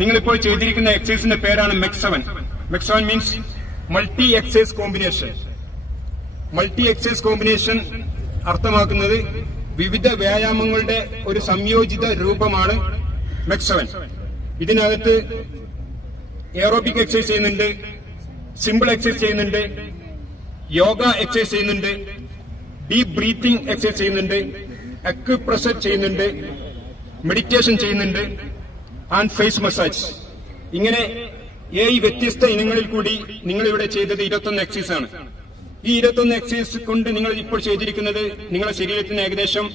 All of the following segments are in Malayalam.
നിങ്ങളിപ്പോൾ ചെയ്തിരിക്കുന്ന എക്സസൈസിന്റെ പേരാണ് MEX7. MEX7 means multi exercise combination. Multi exercise combination അർത്ഥമാക്കുന്നത് വിവിധ വ്യായാമങ്ങളുടെ ഒരു സംയോജിത രൂപമാണ് MEX7. ഇതിനകത്ത് എയറോബിക് എക്സസൈസ് ചെയ്യുന്നുണ്ട്, സിമ്പിൾ എക്സസൈസ് ചെയ്യുന്നുണ്ട്, യോഗ എക്സസൈസ് ചെയ്യുന്നുണ്ട്, ഡീപ് ബ്രീത്തിങ് എക്സസൈസ് ചെയ്യുന്നുണ്ട്, അക്യുപ്രഷർ ചെയ്യുന്നുണ്ട്, മെഡിറ്റേഷൻ ചെയ്യുന്നുണ്ട്, ആൻഡ് ഫേസ് മസാജ്. ഇങ്ങനെ 7 വ്യത്യസ്ത ഇനങ്ങളിൽ കൂടി നിങ്ങൾ ഇവിടെ ചെയ്തത് 21 എക്സസൈസ് ആണ്. ഈ 21 എക്സസൈസ് കൊണ്ട് നിങ്ങൾ ഇപ്പോൾ ചെയ്തിരിക്കുന്നത് നിങ്ങളുടെ ശരീരത്തിന് ഏകദേശം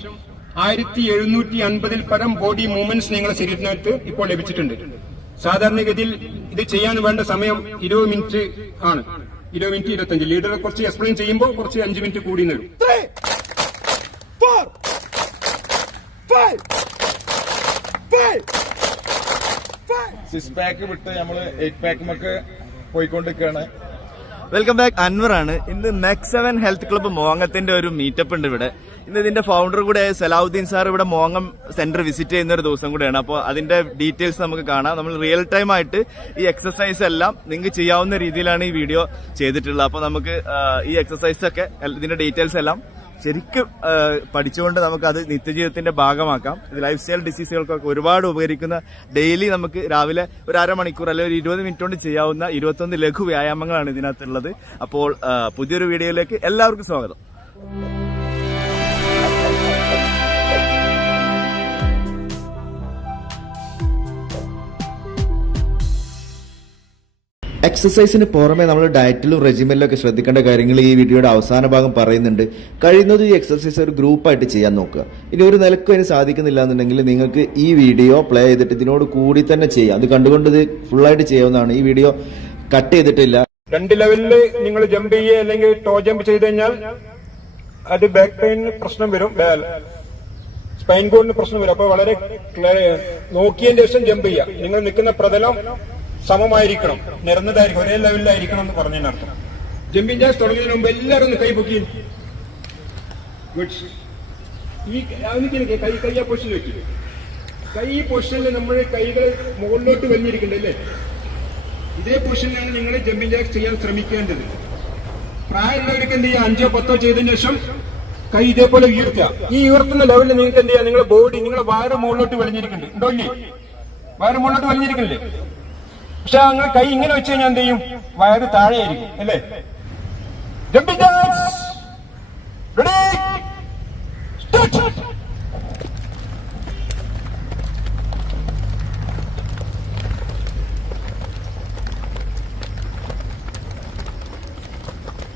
1750 പരം ബോഡി മൂവ്മെന്റ്സ് നിങ്ങളുടെ ശരീരത്തിനകത്ത് ഇപ്പോൾ ലഭിച്ചിട്ടുണ്ട്. സാധാരണഗതിയിൽ ഇത് ചെയ്യാൻ വേണ്ട സമയം 20 മിനിറ്റ് ആണ്. 20 മിനിറ്റ് 25. ലീഡർ കുറച്ച് എക്സ്പ്ലെയിൻ ചെയ്യുമ്പോൾ കുറച്ച് 5 മിനിറ്റ് കൂടി നേടും. 3, 4, 5, 6 പാക്ക് വിട്ട് നമ്മള് 8 പാക്കുമൊക്കെ പോയിക്കൊണ്ടിരിക്കുകയാണ്. Welcome back. അൻവർ ആണ്. ഇന്ന് MEX7 ഹെൽത്ത് ക്ലബ്ബ് മോങ്ങത്തിന്റെ ഒരു മീറ്റപ്പ് ഉണ്ട് ഇവിടെ. ഇന്ന് ഇതിന്റെ ഫൗണ്ടർ കൂടെ സലാഹുദ്ദീൻ സാർ ഇവിടെ മോങ്ങം സെന്റർ വിസിറ്റ് ചെയ്യുന്ന ഒരു ദിവസം കൂടെയാണ്. അപ്പോൾ അതിന്റെ ഡീറ്റെയിൽസ് നമുക്ക് കാണാം. നമ്മൾ റിയൽ ടൈം ആയിട്ട് ഈ എക്സസൈസ് എല്ലാം നിങ്ങൾക്ക് ചെയ്യാവുന്ന രീതിയിലാണ് ഈ വീഡിയോ ചെയ്തിട്ടുള്ളത്. അപ്പോൾ നമുക്ക് ഈ എക്സസൈസ് ഒക്കെ ഇതിന്റെ ഡീറ്റെയിൽസ് എല്ലാം ശരിക്കും പഠിച്ചുകൊണ്ട് നമുക്ക് അത് നിത്യജീവിതത്തിന്റെ ഭാഗമാക്കാം. ഇത് ലൈഫ് സ്റ്റൈൽ ഡിസീസുകൾക്കൊക്കെ ഒരുപാട് ഉപകരിക്കുന്ന, ഡെയിലി നമുക്ക് രാവിലെ ഒരു അരമണിക്കൂർ അല്ലെങ്കിൽ ഒരു 20 മിനിറ്റ് കൊണ്ട് ചെയ്യാവുന്ന 21 ലഘു വ്യായാമങ്ങളാണ് ഇതിനകത്തുള്ളത്. അപ്പോൾ പുതിയൊരു വീഡിയോയിലേക്ക് എല്ലാവർക്കും സ്വാഗതം. എക്സസൈസിന് പുറമെ നമ്മൾ ഡയറ്റിലും റെജിമിലും ഒക്കെ ശ്രദ്ധിക്കേണ്ട കാര്യങ്ങൾ ഈ വീഡിയോയുടെ അവസാന ഭാഗം പറയുന്നുണ്ട്. കഴിയുന്നത് ഈ എക്സസൈസ് ഒരു ഗ്രൂപ്പായിട്ട് ചെയ്യാൻ നോക്കുക. ഇനി ഒരു നിലക്കും അതിന് സാധിക്കുന്നില്ല എന്നുണ്ടെങ്കിൽ നിങ്ങൾക്ക് ഈ വീഡിയോ പ്ലേ ചെയ്തിട്ട് ഇതിനോട് കൂടി തന്നെ ചെയ്യാം. അത് കണ്ടുകൊണ്ട് ഇത് ഫുള്ളായിട്ട് ചെയ്യാവുന്നതാണ്. ഈ വീഡിയോ കട്ട് ചെയ്തിട്ടില്ല. 2 ലെവലില് നിങ്ങൾ ജമ്പ് ചെയ്യുക അല്ലെങ്കിൽ ടോ ജമ്പ് ചെയ്ത് കഴിഞ്ഞാൽ അത് ബാക്ക് പെയിന് പ്രശ്നം വരും, സ്പൈൻ കോഡിന് പ്രശ്നം വരും. അപ്പൊ വളരെ നോക്കിയതിന്റെ ശേഷം ജമ്പ് ചെയ്യുക. നിങ്ങൾ നിൽക്കുന്ന പ്രതലം സമമായിരിക്കണം, നിരന്നതായിരിക്കും, ഒരേ ലെവലിലായിരിക്കണം എന്ന് പറഞ്ഞതിനർത്ഥം. ജമ്പിങ് ജാസ് തുടങ്ങിയതിന് മുമ്പ് എല്ലാവരും ഒന്ന് കൈ പൊക്കി. ഈ കൈ ആ പൊസിഷൻ വെക്കും. കൈ പൊസിഷനിൽ നമ്മൾ കൈകൾ മുകളിലോട്ട് വലിഞ്ഞിരിക്കണ്ടല്ലേ, ഇതേ പൊസിഷനിലാണ് നിങ്ങൾ ജമ്പിങ് ജാക്സ് ചെയ്യാൻ ശ്രമിക്കേണ്ടത്. പ്രായമുള്ളവർക്ക് എന്ത് ചെയ്യുക, 5 10 ചെയ്തതിനു ശേഷം കൈ ഇതേപോലെ ഉയർത്തുക. ഈ ഉയർത്തുന്ന ലെവലിൽ നിങ്ങൾക്ക് എന്ത് ചെയ്യാം, നിങ്ങളുടെ ബോഡി, നിങ്ങളുടെ വയറ് മുകളിലോട്ട് വലിഞ്ഞിരിക്കുന്നുണ്ട്, ഉണ്ടോ ഇല്ലേ? വയറ് മുകളിലോട്ട് വലിഞ്ഞിരിക്കുന്നില്ലേ? പക്ഷെ അങ്ങനെ കൈ ഇങ്ങനെ വെച്ച് കഴിഞ്ഞാൽ എന്ത് ചെയ്യും, വയറ് താഴെയായിരിക്കും അല്ലേ? Jumping jacks ready start.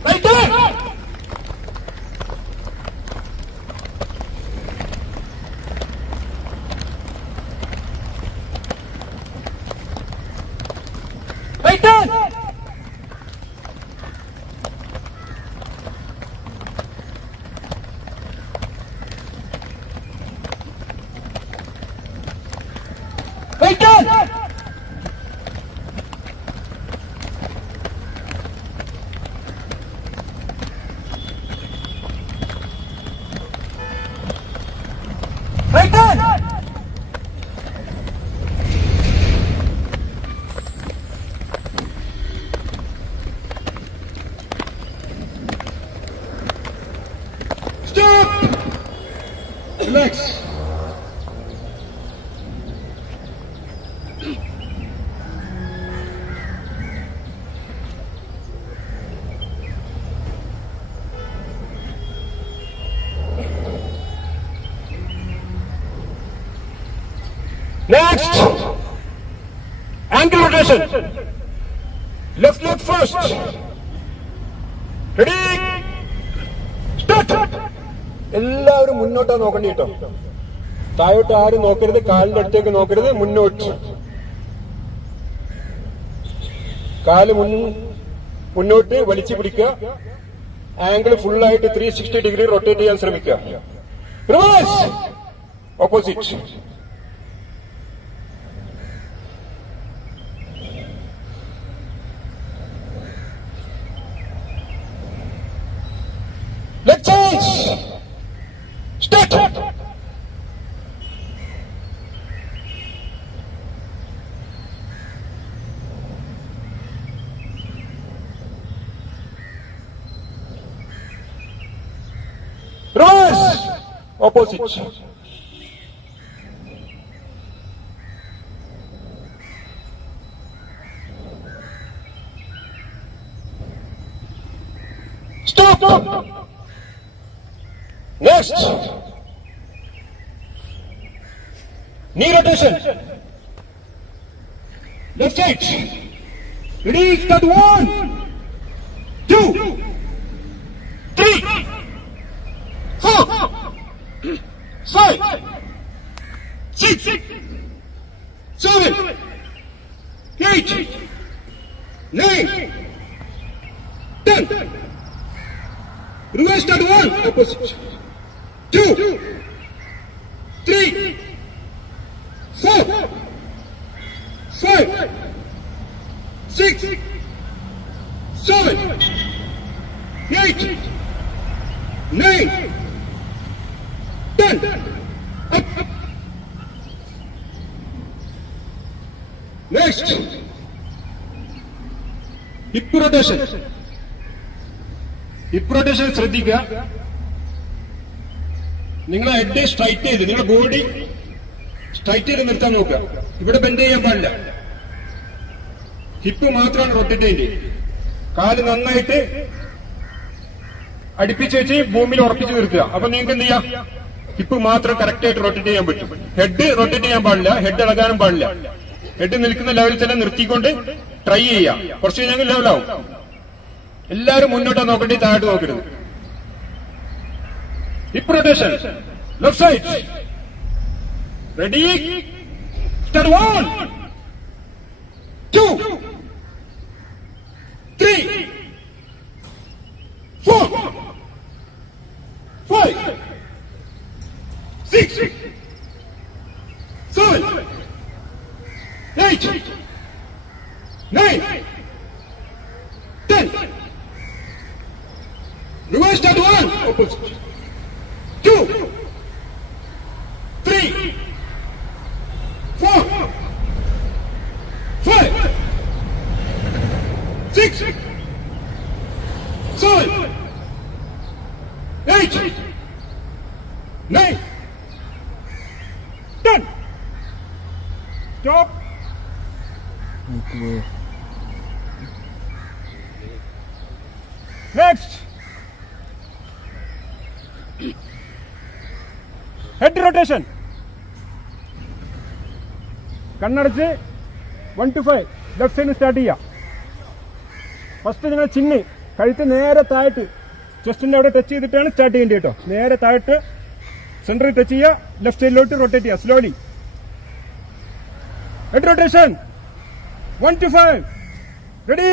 Right turn. Right turn. Right turn. Stop! Relax. Next, ankle rotation. Left leg first. Ready? Start. എല്ലാവരും മുന്നോട്ടാ നോക്കണ്ട കേട്ടോ. താഴോട്ട് ആരും നോക്കരുത്, കാലിന്റെ അടുത്തേക്ക് നോക്കരുത്, മുന്നോട്ട്. കാല് മുന്നോട്ട് വലിച്ചു പിടിക്കുക. ആംഗിൾ ഫുള്ളായിട്ട് 360 ഡിഗ്രി റൊട്ടേറ്റ് ചെയ്യാൻ ശ്രമിക്കുക. Reverse, opposite. Let's change. Start. opposite. Stop. Next. Knee rotation. Left side. Ready, start 1, 2, 3, 4, 5, 6, 7, 8, 9, 10. Reverse start 1, opposite. 2, 3, 4, 5, 6, 7, 8, 9, 10. Up. Next. Hip rotation. Hip rotation ശ്രദ്ധിക്കുക. നിങ്ങളെ ഹെഡ് സ്ട്രൈറ്റ് ചെയ്ത് നിങ്ങളുടെ ബോഡി സ്ട്രൈറ്റ് ചെയ്ത് നിർത്താൻ നോക്കുക. ഇവിടെ ബെൻഡ് ചെയ്യാൻ പാടില്ല. ഹിപ്പ് മാത്രമാണ് റൊട്ടേറ്റ് ചെയ്യേണ്ടത്. കാല് നന്നായിട്ട് അടുപ്പിച്ച് വെച്ച് ഭൂമിയിൽ ഉറപ്പിച്ച് നിർത്തുക. അപ്പൊ നിങ്ങൾക്ക് എന്ത് ചെയ്യാം? ഹിപ്പ് മാത്രം കറക്റ്റ് ആയിട്ട് റൊട്ടേറ്റ് ചെയ്യാൻ പറ്റും. ഹെഡ് റൊട്ടേറ്റ് ചെയ്യാൻ പാടില്ല, ഹെഡ് ഇളകാനും പാടില്ല. ഹെഡ് നിൽക്കുന്ന ലെവലിൽ തന്നെ നിർത്തിക്കൊണ്ട് ട്രൈ ചെയ്യാം. കുറച്ച് കഴിഞ്ഞാൽ ലെവലാവും. എല്ലാവരും മുന്നോട്ടാ നോക്കണ്ടേ, താഴോട്ട് നോക്കരുത്. Hip rotation left side. Ready, start 1, 2, 3, 4, 5, 6, 7, 8, 9, 10. Reverse start 1, opposite. 2, 3, 4, 5, 6, 7, 8, 9, 10. Stop. Next. Head rotation. കണ്ണടച്ച് 1 to 5 ലെഫ്റ്റ് സൈഡ് സ്റ്റാർട്ട് ചെയ്യാം. ഫസ്റ്റ് നിങ്ങൾ ചിന്ന് കഴുത്ത് നേരെ താഴത്ത് ചെസ്റ്റിന്റെ അവിടെ ടച്ച് ചെയ്തിട്ടാണ് സ്റ്റാർട്ട് ചെയ്യേണ്ടത് കേട്ടോ. നേരെ താഴത്ത് സെന്ററിൽ ടച്ച് ചെയ്യുക, ലെഫ്റ്റ് സൈഡിലോട്ട് റൊട്ടേറ്റ് ചെയ്യുക slowly. Head rotation 1 to 5. Ready,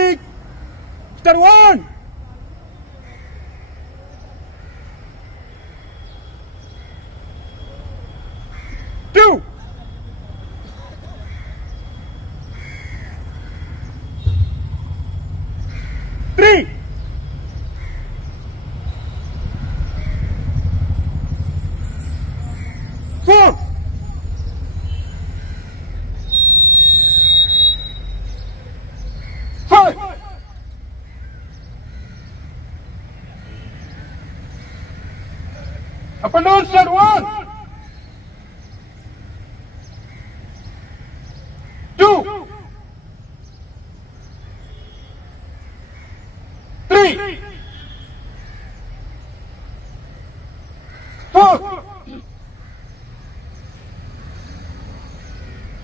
start 1, 2, 3, 4, 5, up and down, start 1, 2, 3, 4,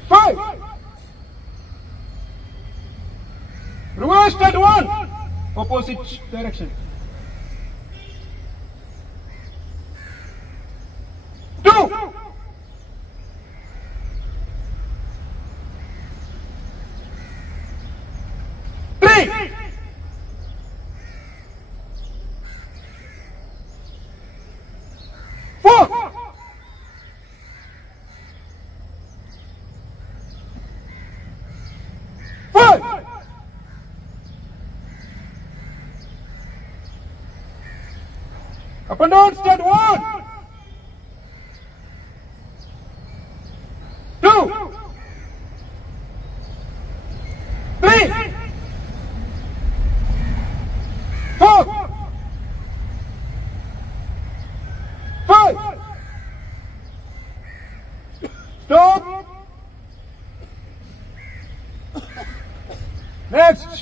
5. Reverse start 1, opposite direction. 2, 3, 4, 5. Up and down, start 1, 2, 3, 4, 5, Next.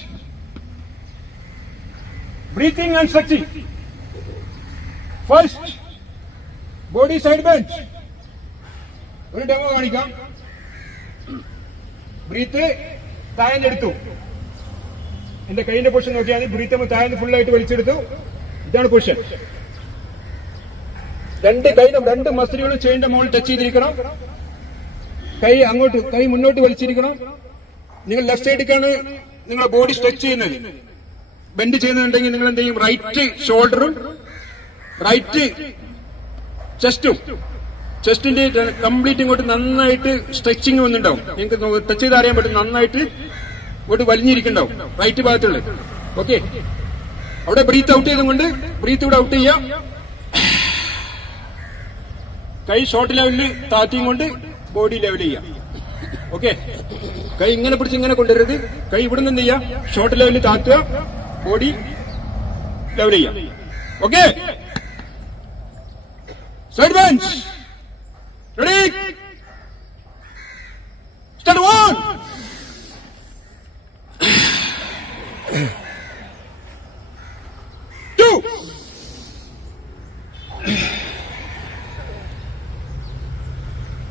Breathing and stretching. First, body side bend. ഒരു ഡെമോ കാണിക്കാം. ബ്രീത്ത് താഴ്ന്നെടുത്തു. എന്റെ കൈയിന്റെ പൊസിഷൻ നോക്കിയാൽ ബ്രീത്ത് നമ്മൾ താഴ്ന്ന് ഫുള്ളായിട്ട് വലിച്ചെടുത്തു. ഇതാണ് പൊസിഷൻ. രണ്ട് മസിലുകളും ചെയിന്റെ മുകളിൽ ടച്ച് ചെയ്തിരിക്കണം. കൈ മുന്നോട്ട് വലിച്ചിരിക്കണം. നിങ്ങൾ ലെഫ്റ്റ് സൈഡിലേക്കാണ് നിങ്ങളുടെ ബോഡി സ്ട്രെച്ച് ചെയ്യുന്നത്. ബെൻഡ് ചെയ്യുന്നുണ്ടെങ്കിൽ നിങ്ങൾ എന്ത് ചെയ്യും? റൈറ്റ് ഷോൾഡറും റൈറ്റ് ചെസ്റ്റിന്റെ കംപ്ലീറ്റ് ഇങ്ങോട്ട് നന്നായിട്ട് സ്ട്രെച്ചിങ് വന്നിട്ടുണ്ടാവും. നിങ്ങൾക്ക് ടച്ച് ചെയ്ത് അറിയാൻ പറ്റും. നന്നായിട്ട് ഇങ്ങോട്ട് വലിഞ്ഞിരിക്കുന്നുണ്ടാവും റൈറ്റ് ഭാഗത്തുള്ള. ഓക്കെ, അവിടെ ബ്രീത്ത് ഔട്ട് ചെയ്തുകൊണ്ട് ബ്രീത്ത് ഇവിടെ ഔട്ട് ചെയ്യാം. കൈ ഷോർട്ട് ലെവലിൽ താത്തിയും കൊണ്ട് ബോഡി ലെവൽ ചെയ്യാം. ഓക്കെ, കൈ ഇങ്ങനെ പിടിച്ച് ഇങ്ങനെ കൊണ്ടുവരരുത്. കൈ ഇവിടെ നിന്ന് ചെയ്യാം. ഷോർട്ട് ലെവലിൽ താത്തുക, ബോഡി ലെവൽ ചെയ്യാം. Okay, side bench. Ready, start. 1 2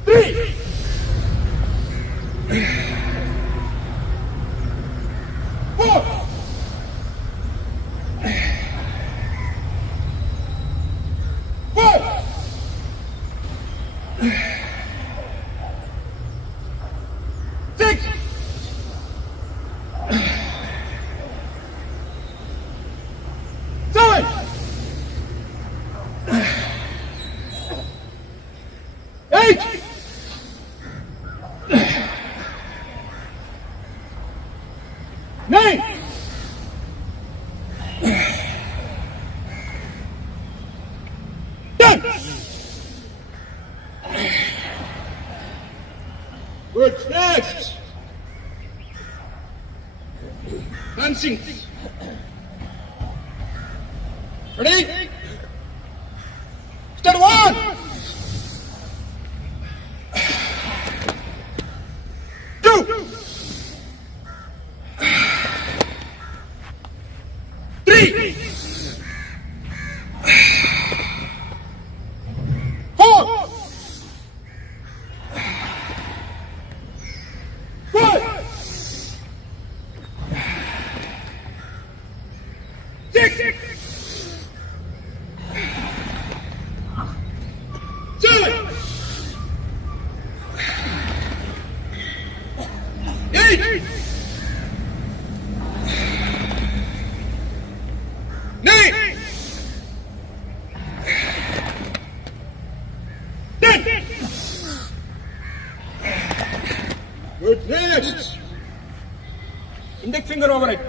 3 4 5 6 7 8 9 10. Good. Next. Dancing. Ready? Start. 1 2 3 4 5 6 7 8 9 10. Good. Next. Index finger over it.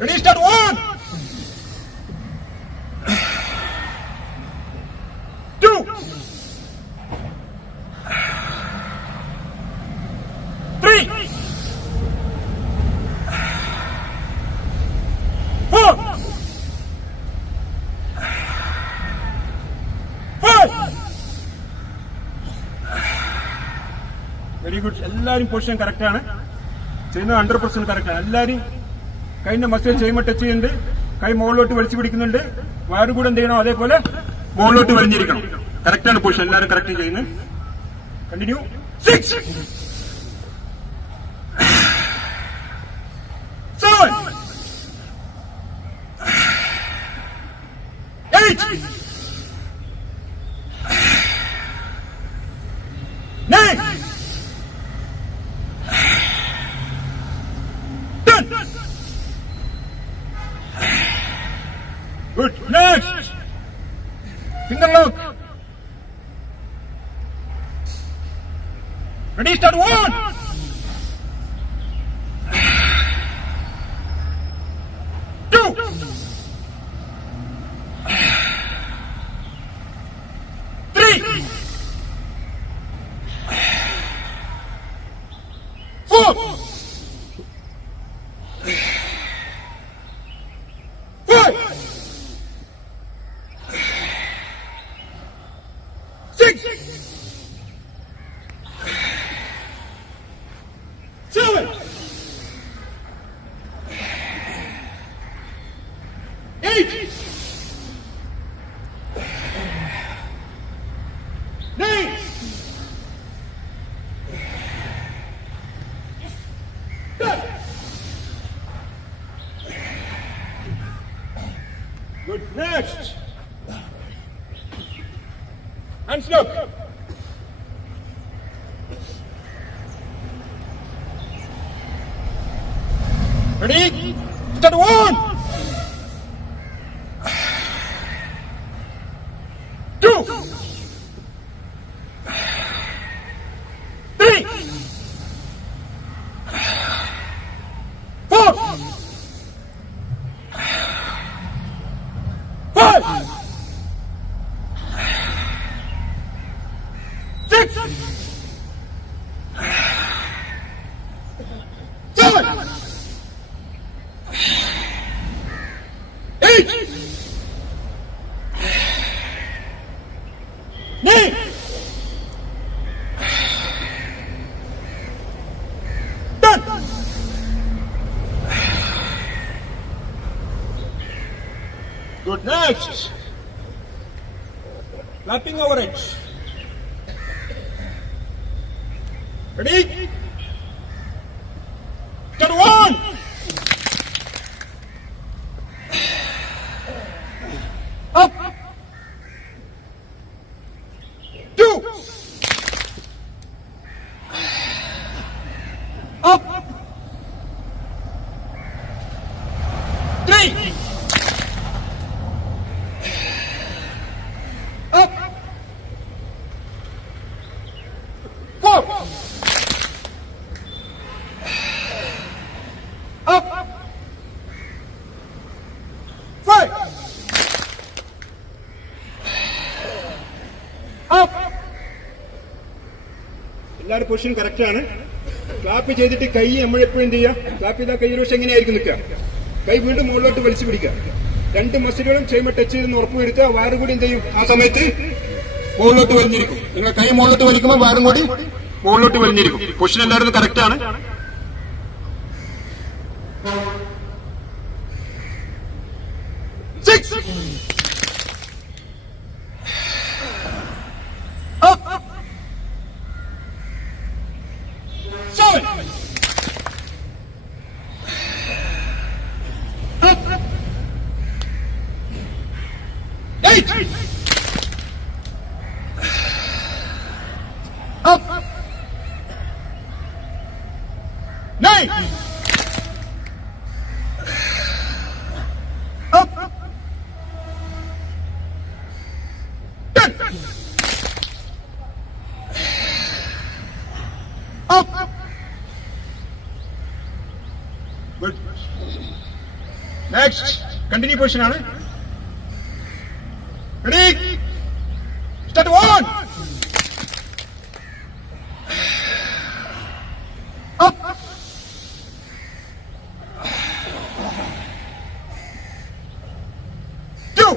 Ready, start. 1 2 3 4 5 very good. എല്ലാവരും പൊസിഷൻ കറക്റ്റ് ആണ് ചെയ്യുന്നത്. 100% കറക്റ്റ് ആണ്. എല്ലാവരും കൈന്റെ മസിൽ ചെയ്യുമ്പോൾ ടച്ച് ചെയ്യുന്നുണ്ട്. കൈ മുകളിലോട്ട് വലിച്ചു പിടിക്കുന്നുണ്ട്. വയറ് കൂടെ എന്ത് ചെയ്യണം? അതേപോലെ മുകളിലോട്ട് വലിഞ്ഞിരിക്കണം. കറക്റ്റ് ആണ് പൊസിഷൻ. എല്ലാവരും കറക്റ്റ് ചെയ്യുന്നത്. Continue. 6 7 8 9 10. Good. Next. Finger lock. Ready, start. 1 2 3 4 5 6 Next. Hands look. Ready? Start 1, 2, 3, 4, 5, 6, 7, 8, 9, 10. Good. Next. Lapping over it. Ready? Start 1. Up. 2. Up. 3. Up. 4. Up. 5. Up. എല്ലാവരും പൊസിഷൻ കറക്റ്റ് ആണ്. ക്ലാപ്പ് ചെയ്തിട്ട് കൈ നമ്മൾ എപ്പോഴും എന്ത് ചെയ്യുക? ക്ലാപ്പ് ചെയ്താൽ കൈ ഒരു പക്ഷെ എങ്ങനെയായിരിക്കും നിൽക്കുക? കൈ വീണ്ടും മുകളിലോട്ട് വലിച്ചു പിടിക്കുക. രണ്ട് മസിലുകളും ചെയ്യുമ്പോൾ ടച്ച് ചെയ്തെന്ന് ഉറപ്പ് വരുത്തുക. വയറും കൂടി എന്ത് ചെയ്യും? ആ സമയത്ത് മുകളിലോട്ട് വലിഞ്ഞിരിക്കും. നിങ്ങൾ കൈ മുകളിലോട്ട് വലിക്കുമ്പോൾ വയറും കൂടി മുകളിലോട്ട് വലിഞ്ഞിരിക്കും. പൊസിഷൻ എല്ലാവരും കറക്റ്റ് ആണ്. Up. 7. Up. 8. Up. 9. Up. 10. Up. Good. Next. Continue position ആണ്. Ready? Start 1. Up. 2.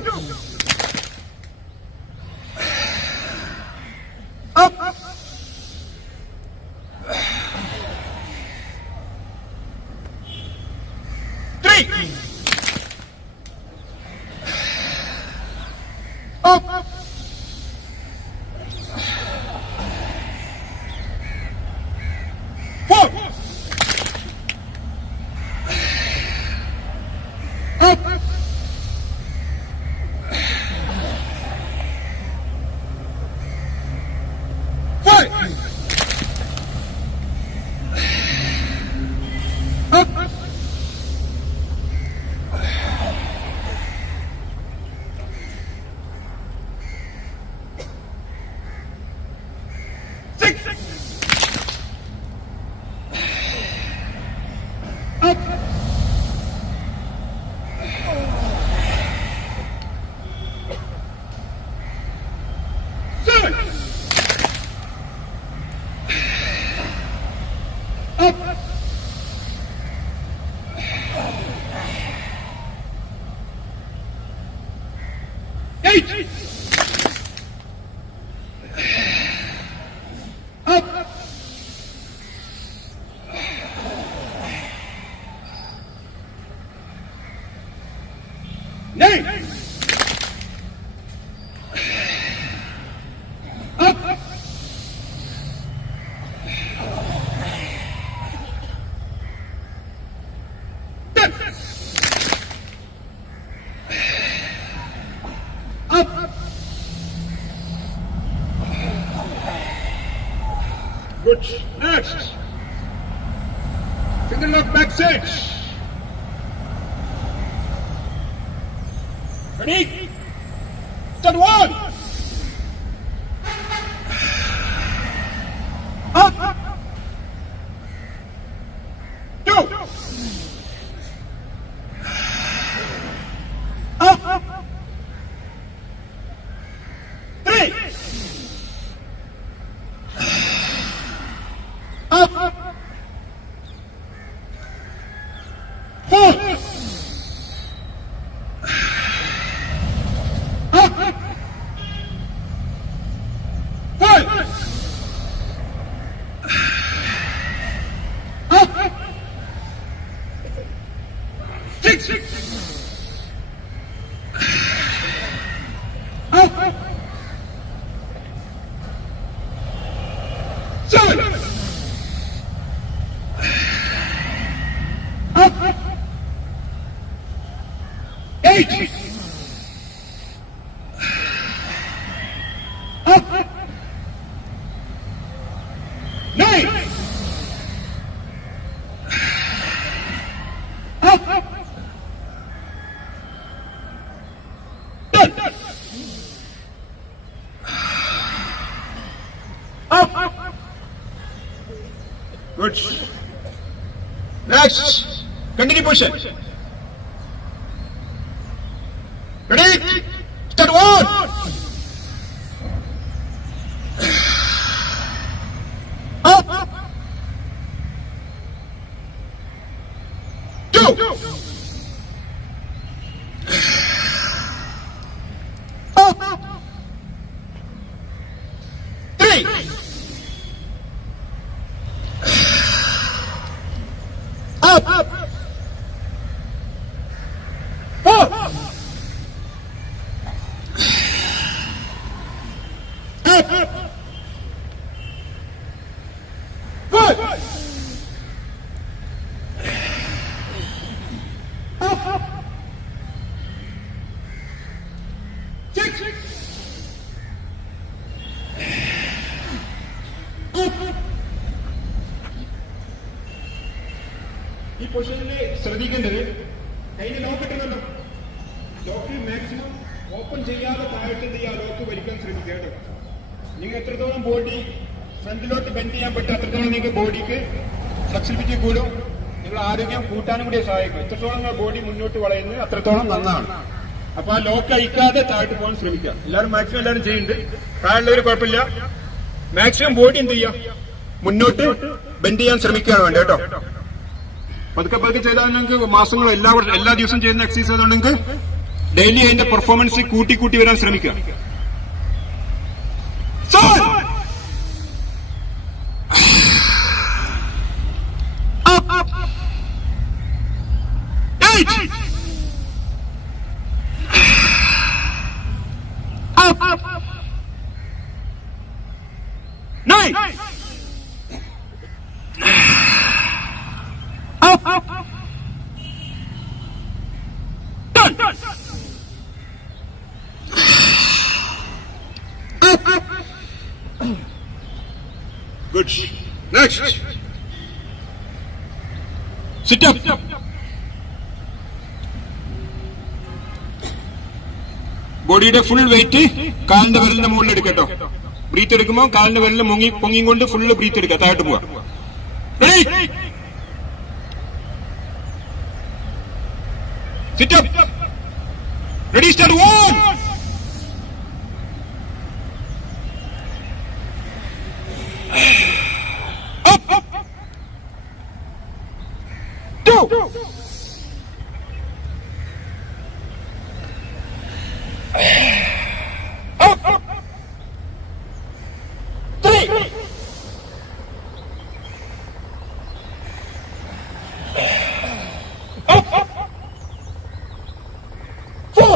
Up. 3. Up. Good. Next. Finger lock back side. Ready? Start one. Up. Two. Up. Three. Up. Four. Up. Five. Up. Six. Up. Seven. Up. Eight. Up. Nine. Up. 10. Up. Good. Next. Continue pushing. Ready? Start one. Up. Two. Up. Three. Up. Four. Up. Five. Up. Six. Up. ഈ പൊസിഷനിൽ ശ്രദ്ധിക്കേണ്ടത് കയ്യിൽ ലോക്ക് കിട്ടുന്നുണ്ടോ? ലോക്ക് മാക്സിമം ഓപ്പൺ ചെയ്യാതെ താഴത്ത് എന്ത് ചെയ്യുക, ലോക്ക് വലിക്കാൻ ശ്രമിക്കുക കേട്ടോ. നിങ്ങൾ എത്രത്തോളം ബോഡി ഫ്രണ്ടിലോട്ട് ബെൻഡ് ചെയ്യാൻ പറ്റും അത്രത്തോളം നിങ്ങൾക്ക് ബോഡിക്ക് ഫ്ലെക്സിബിലിറ്റി കൂടും, നിങ്ങൾ ആരോഗ്യം കൂട്ടാനും കൂടി സഹായിക്കും. എത്രത്തോളം നിങ്ങൾ ബോഡി മുന്നോട്ട് വളയുന്നത് അത്രത്തോളം നന്നാണ്. അപ്പൊ ആ ലോക്ക് അയക്കാതെ താഴത്ത് പോകാൻ ശ്രമിക്കുക. എല്ലാവരും മാക്സിമം എല്ലാവരും ചെയ്യുന്നുണ്ട്. താഴെയുള്ളവർ കുഴപ്പമില്ല. മാക്സിമം ബോഡി എന്ത് ചെയ്യുക, മുന്നോട്ട് ബെൻഡ് ചെയ്യാൻ ശ്രമിക്കുകയാണ് വേണ്ടത് കേട്ടോ. പതുക്കെ പതുക്കെ ചെയ്താൽ നിങ്ങൾക്ക് മാസങ്ങളോ എല്ലാ ദിവസവും ചെയ്യുന്ന എക്സസൈസ് ആയതുകൊണ്ട് ഡെയിലി അതിന്റെ പെർഫോമൻസ് കൂട്ടി വരാൻ ശ്രമിക്കുക. Nine. Good. Next. Sit up. ബോഡിയുടെ ഫുൾ വെയിറ്റ് കാലിന്റെ വിരലിന്റെ മുകളിൽ എടുക്കട്ടോ. ബ്രീത്ത് എടുക്കുമ്പോൾ കാലിന്റെ വിരലിൽ പൊങ്ങിക്കൊണ്ട് ഫുള്ള് ബ്രീത്ത് എടുക്കുക. താഴോട്ട് പോവാ. Ready? Sit up. Ready, start one. Up. Two. Up. Three. Up. Four.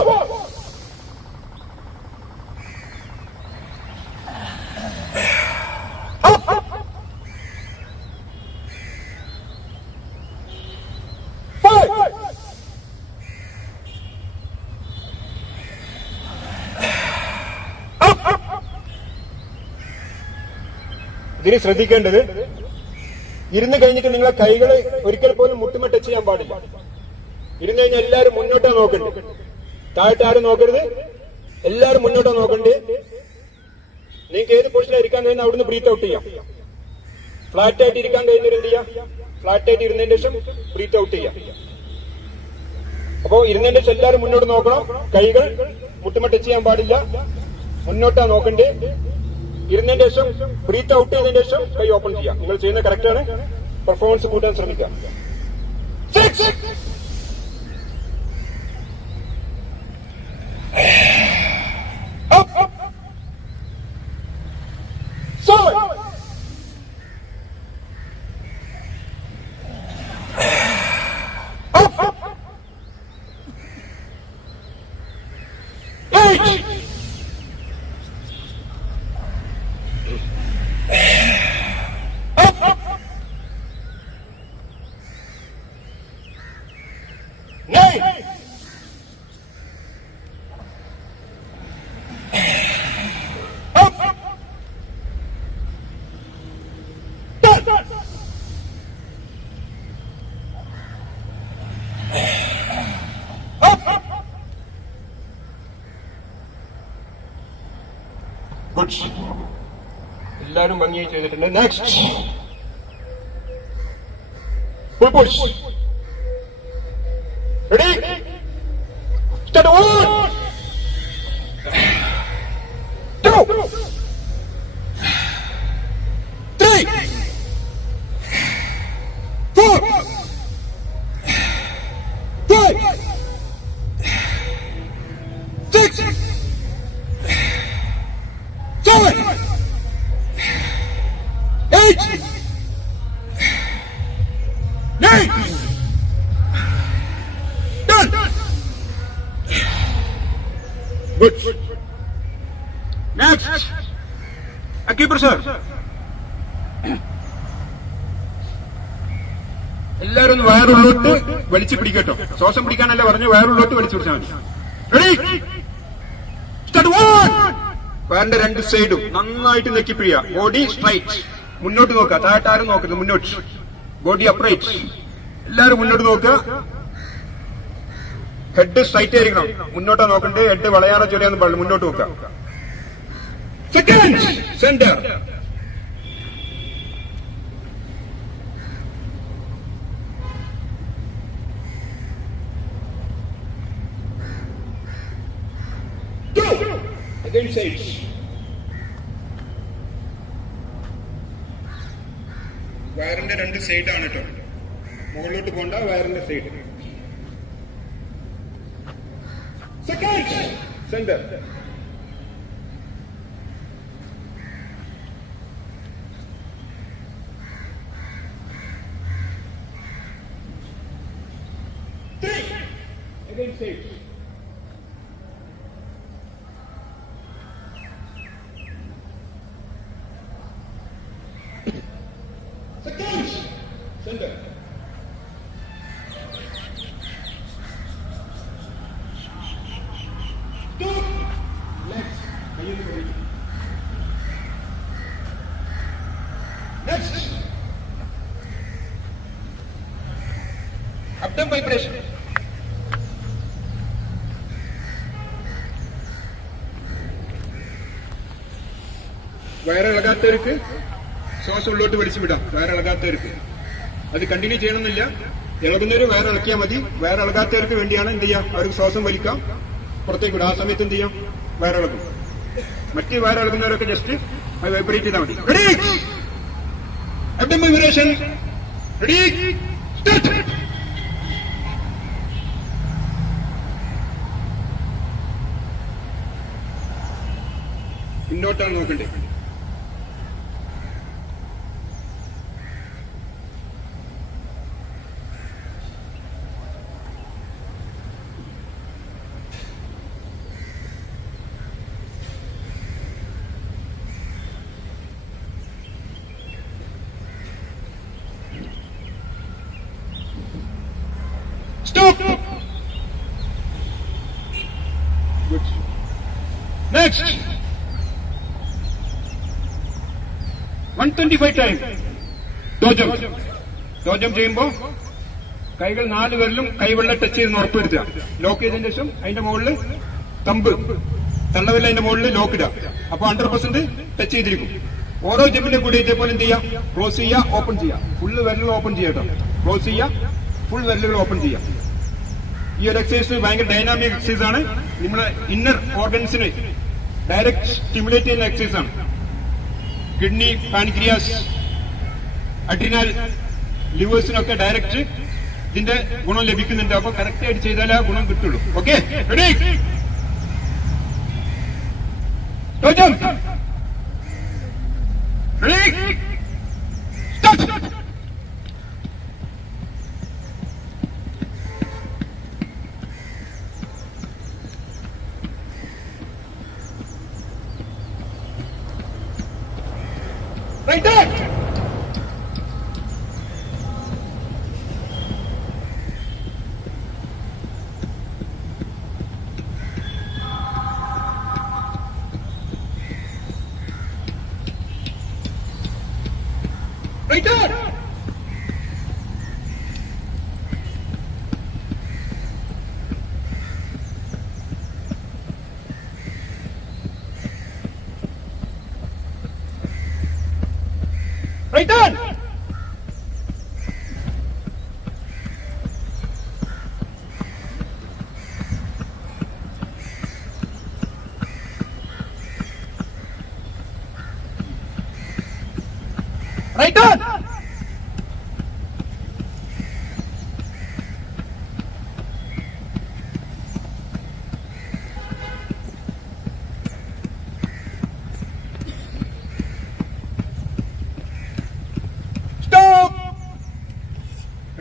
ഇതിന് ശ്രദ്ധിക്കേണ്ടത്, ഇരുന്ന് കഴിഞ്ഞിട്ട് നിങ്ങളെ കൈകള് ഒരിക്കൽ പോലും മുട്ടുമ ടച്ച് ചെയ്യാൻ പാടില്ല. ഇരുന്ന് കഴിഞ്ഞാൽ എല്ലാവരും മുന്നോട്ടാ നോക്കണ്ടേ, താഴത്തെ ആരും നോക്കരുത്, എല്ലാവരും മുന്നോട്ടാ നോക്കണ്ടേ. നിങ്ങൾക്ക് ഏത് പൊസിഷനിൽ ഇരിക്കാൻ കഴിയുന്ന അവിടുന്ന് ബ്രീത്ത് ഔട്ട് ചെയ്യാം. ഫ്ലാറ്റ് ആയിട്ട് ഇരിക്കാൻ കഴിയുന്നവർ എന്ത് ചെയ്യാം, ഫ്ലാറ്റ് ആയിട്ട് ഇരുന്നതിന് ശേഷം ബ്രീത്ത് ഔട്ട് ചെയ്യാം. അപ്പോ ഇരുന്നതിന് ശേഷം എല്ലാവരും മുന്നോട്ട് നോക്കണം, കൈകൾ മുട്ടുമ ടച്ച് ചെയ്യാൻ പാടില്ല, മുന്നോട്ടാ നോക്കണ്ടേ. ഇരുന്നതിന് ശേഷം ബ്രീത്ത് ഔട്ട് ചെയ്തതിന് ശേഷം കൈ ഓപ്പൺ ചെയ്യാം. നിങ്ങൾ ചെയ്യുന്നത് കറക്റ്റാണ്. പെർഫോമൻസ് കൂട്ടാൻ ശ്രമിക്കാം. ഗുഡ്. എല്ലാവരും ഭംഗിയായി ചെയ്തിട്ടുണ്ട്. Next full push. Ready, start. 1 2 3 4 5 6 7 8 9 10. Good. Next. Keeper sir. എല്ലാവരും ഒന്ന് വയറുള്ളോട്ട് വലിച്ചു പിടിക്കട്ടോ. ശ്വാസം പിടിക്കാനല്ല പറഞ്ഞു, വയറുള്ളോട്ട് വലിച്ചു പിടിച്ചാൽ മതി. Ready, start. 1. വയറിന്റെ രണ്ട് സൈഡും നന്നായിട്ട് നെക്കി പിടിക്കുക. ബോഡി സ്ട്രൈറ്റ്, മുന്നോട്ട് നോക്കുക, താഴത്താരും നോക്കരുത്, മുന്നോട്ട്. ബോഡി അപ്രൈറ്റ്, എല്ലാവരും മുന്നോട്ട് നോക്കുക. ഹെഡ് സ്ട്രൈറ്റ് ആയിരിക്കണം, മുന്നോട്ടാ നോക്കണ്ടേ. ഹെഡ് വളയാനോ ചൊറിയാന്ന് പാടില്ല, മുന്നോട്ട് നോക്കുക. Second centre. വയറിന്റെ രണ്ട് സൈഡാണ് കേട്ടോ, മുകളിലോട്ട് പോണ്ട, വയറിന്റെ side. Second centre. Again side. Second center. Two legs. Next. Abdomen vibration. വയറിളകാത്തവർക്ക് ശ്വാസം ഉള്ളോട്ട് വലിച്ചു വിടാം. വയറിളകാത്തവർക്ക് അത് കണ്ടിന്യൂ ചെയ്യണമെന്നില്ല. ഇളകുന്നവര് വയറിളക്കിയാൽ മതി. വയറിളകാത്തവർക്ക് വേണ്ടിയാണ് എന്ത് ചെയ്യാം, അവർക്ക് ശ്വാസം വലിക്കാം, പുറത്തേക്ക് വിടാം. ആ സമയത്ത് എന്ത് ചെയ്യാം, വയറിളകും. മറ്റ് വയറിളകുന്നവരൊക്കെ ജസ്റ്റ് അത് വൈബ്രേറ്റ് ചെയ്താൽ മതി. Ready, abdomen vibration. Ready, start. പിന്നോട്ടാണ് നോക്കണ്ടേ. Stop. Good. Next. 125 time do jump ചെയ്യുമ്പോൾ കൈകൾ 4 പേരിലും കൈവെള്ളം ടച്ച് ചെയ്ത് ഉറപ്പുവരുത്തുക. ലോക്ക് ചെയ്തതിനു ശേഷം അതിന്റെ മുകളിൽ തമ്പ് തള്ളവില്ല അതിന്റെ മുകളിൽ ലോക്ക് ഇടുക. അപ്പൊ 100% ടച്ച് ചെയ്തിരിക്കും. ഓരോ ജമ്പിന്റെ കൂടെ ഇതേപോലെ എന്ത് ചെയ്യാം, ക്ലോസ് ചെയ്യുക, ഓപ്പൺ ചെയ്യുക. ഫുള്ള് വിരലുകൾ ഓപ്പൺ ചെയ്യാം കേട്ടോ. ക്ലോസ് ചെയ്യുക, ഫുൾ വിരലുകൾ ഓപ്പൺ ചെയ്യാം. ഈ ഒരു എക്സസൈസ് ഭയങ്കര ഡൈനാമിക് എക്സസൈസ് ആണ്. നമ്മളെ ഇന്നർ ഓർഗൻസിനെ ഡയറക്റ്റ് സ്റ്റിമുലേറ്റ് ചെയ്യുന്ന എക്സസൈസ് ആണ്. കിഡ്നി, പാൻക്രിയാസ്, അഡ്രിനാൽ, ലിവേഴ്സിനൊക്കെ ഡയറക്റ്റ് ഇതിന്റെ ഗുണം ലഭിക്കുന്നുണ്ട്. അപ്പൊ കറക്റ്റ് ആയിട്ട് ചെയ്താലേ ആ ഗുണം കിട്ടുള്ളൂ. Okay, ready? Ready, start. Right there. Right there. Right on! Right on!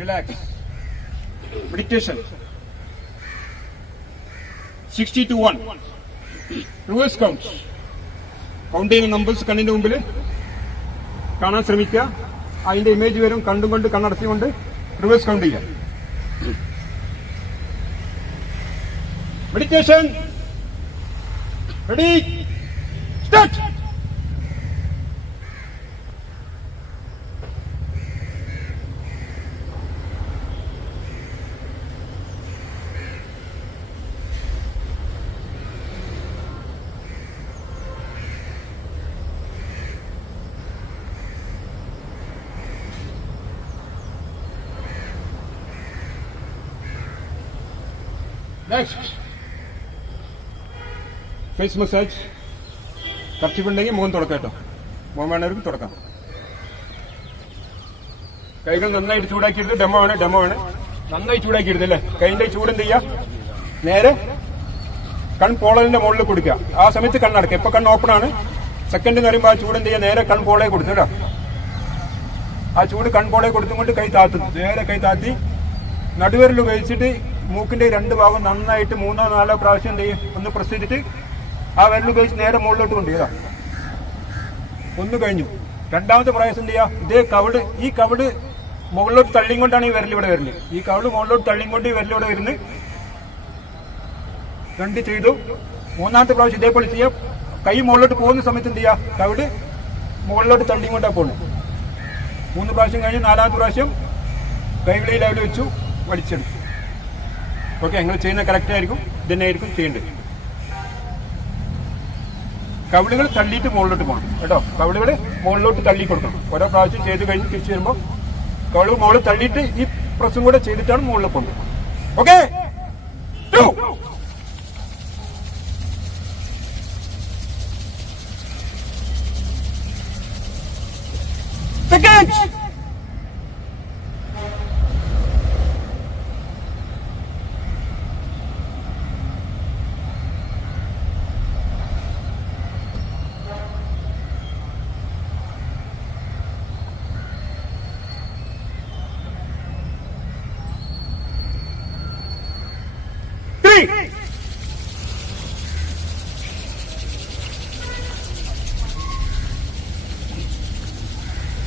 Relax. Meditation. 60 to 1. Reverse count. Count ചെയ്യുന്ന നമ്പേഴ്സ് കണ്ണിന്റെ മുമ്പിൽ കാണാൻ ശ്രമിക്കുക. അതിന്റെ ഇമേജ് വരും. കണ്ടുകൊണ്ട് കണ്ണടച്ചുകൊണ്ട് റിവേഴ്സ് കൗണ്ട് ചെയ്യുക. Meditation ready, start. Next face massage. കർച്ചിപ്പുണ്ടെങ്കിൽ മുഖം തുടക്കാം കേട്ടോ. മുഖം വേണവർക്ക് തുടക്കാം. കൈകൾ നന്നായിട്ട് ചൂടാക്കിയെടുത്ത് ഡെമോ ആണ്. നന്നായി ചൂടാക്കിയെടുത്ത് അല്ലേ. കൈന്റെ ചൂട് എന്ത് ചെയ്യുക, നേരെ കൺപോളലിന്റെ മുകളിൽ കൊടുക്കുക. ആ സമയത്ത് കണ്ണടക്കുക. ഇപ്പൊ കണ്ണ് ഓപ്പൺ ആണ്. സെക്കൻഡ് എന്ന് പറയുമ്പോൾ ആ ചൂട് എന്ത് ചെയ്യുക, നേരെ കൺപോളെ കൊടുത്തു കേട്ടോ. ആ ചൂട് കൺപോളെ കൊടുത്തുകൊണ്ട് കൈ താത്തുന്നു. നേരെ കൈ താത്തി നടുവിരൽ ഉപയോഗിച്ചിട്ട് മൂക്കിന്റെ 2 ഭാഗം നന്നായിട്ട് 3-4 പ്രാവശ്യം എന്ത് ചെയ്യും, ഒന്ന് പ്രസ് ചെയ്തിട്ട് ആ വിരൽ ഉപയോഗിച്ച് നേരെ മുകളിലോട്ട് കൊണ്ടുപോയതാ. ഒന്ന് കഴിഞ്ഞു. രണ്ടാമത്തെ പ്രാവശ്യം എന്ത് ചെയ്യുക, ഇതേ കവിട്, ഈ കവിട് മുകളിലോട്ട് തള്ളിയും കൊണ്ടാണ് ഈ വിരൽ ഇവിടെ വരുന്നത്. ഈ കവിട് മുകളിലോട്ട് തള്ളിയും കൊണ്ട് ഈ വിരൽ ഇവിടെ വരുന്നത്. 2 ചെയ്തു. മൂന്നാമത്തെ പ്രാവശ്യം ഇതേപോലെ ചെയ്യാം. കൈ മുകളിലോട്ട് പോകുന്ന സമയത്ത് എന്ത് ചെയ്യുക, കവിട് മുകളിലോട്ട് തള്ളിയും കൊണ്ടാണ് പോകുന്നത്. 3 പ്രാവശ്യം കഴിഞ്ഞ് 4ാമത്തെ പ്രാവശ്യം കൈകളെ ലെവൽ വെച്ചു വലിച്ചെടുത്തു. ഓക്കെ, നിങ്ങൾ ചെയ്യുന്ന കറക്റ്റ് ആയിരിക്കും. ഇതന്നെ ആയിരിക്കും ചെയ്യേണ്ടത്. കവിളുകൾ തള്ളിയിട്ട് മുകളിലോട്ട് പോകണം കേട്ടോ. കവിളുകൾ മുകളിലോട്ട് തള്ളി കൊടുക്കണം. ഓരോ പ്രാവശ്യം ചെയ്ത് കഴിഞ്ഞ് തിരിച്ചു വരുമ്പോൾ കവിളുകൾ മുകളിൽ തള്ളിയിട്ട് ഈ പ്രസും കൂടെ ചെയ്തിട്ടാണ് മുകളിൽ പോകുന്നത്. Okay, 2 seconds.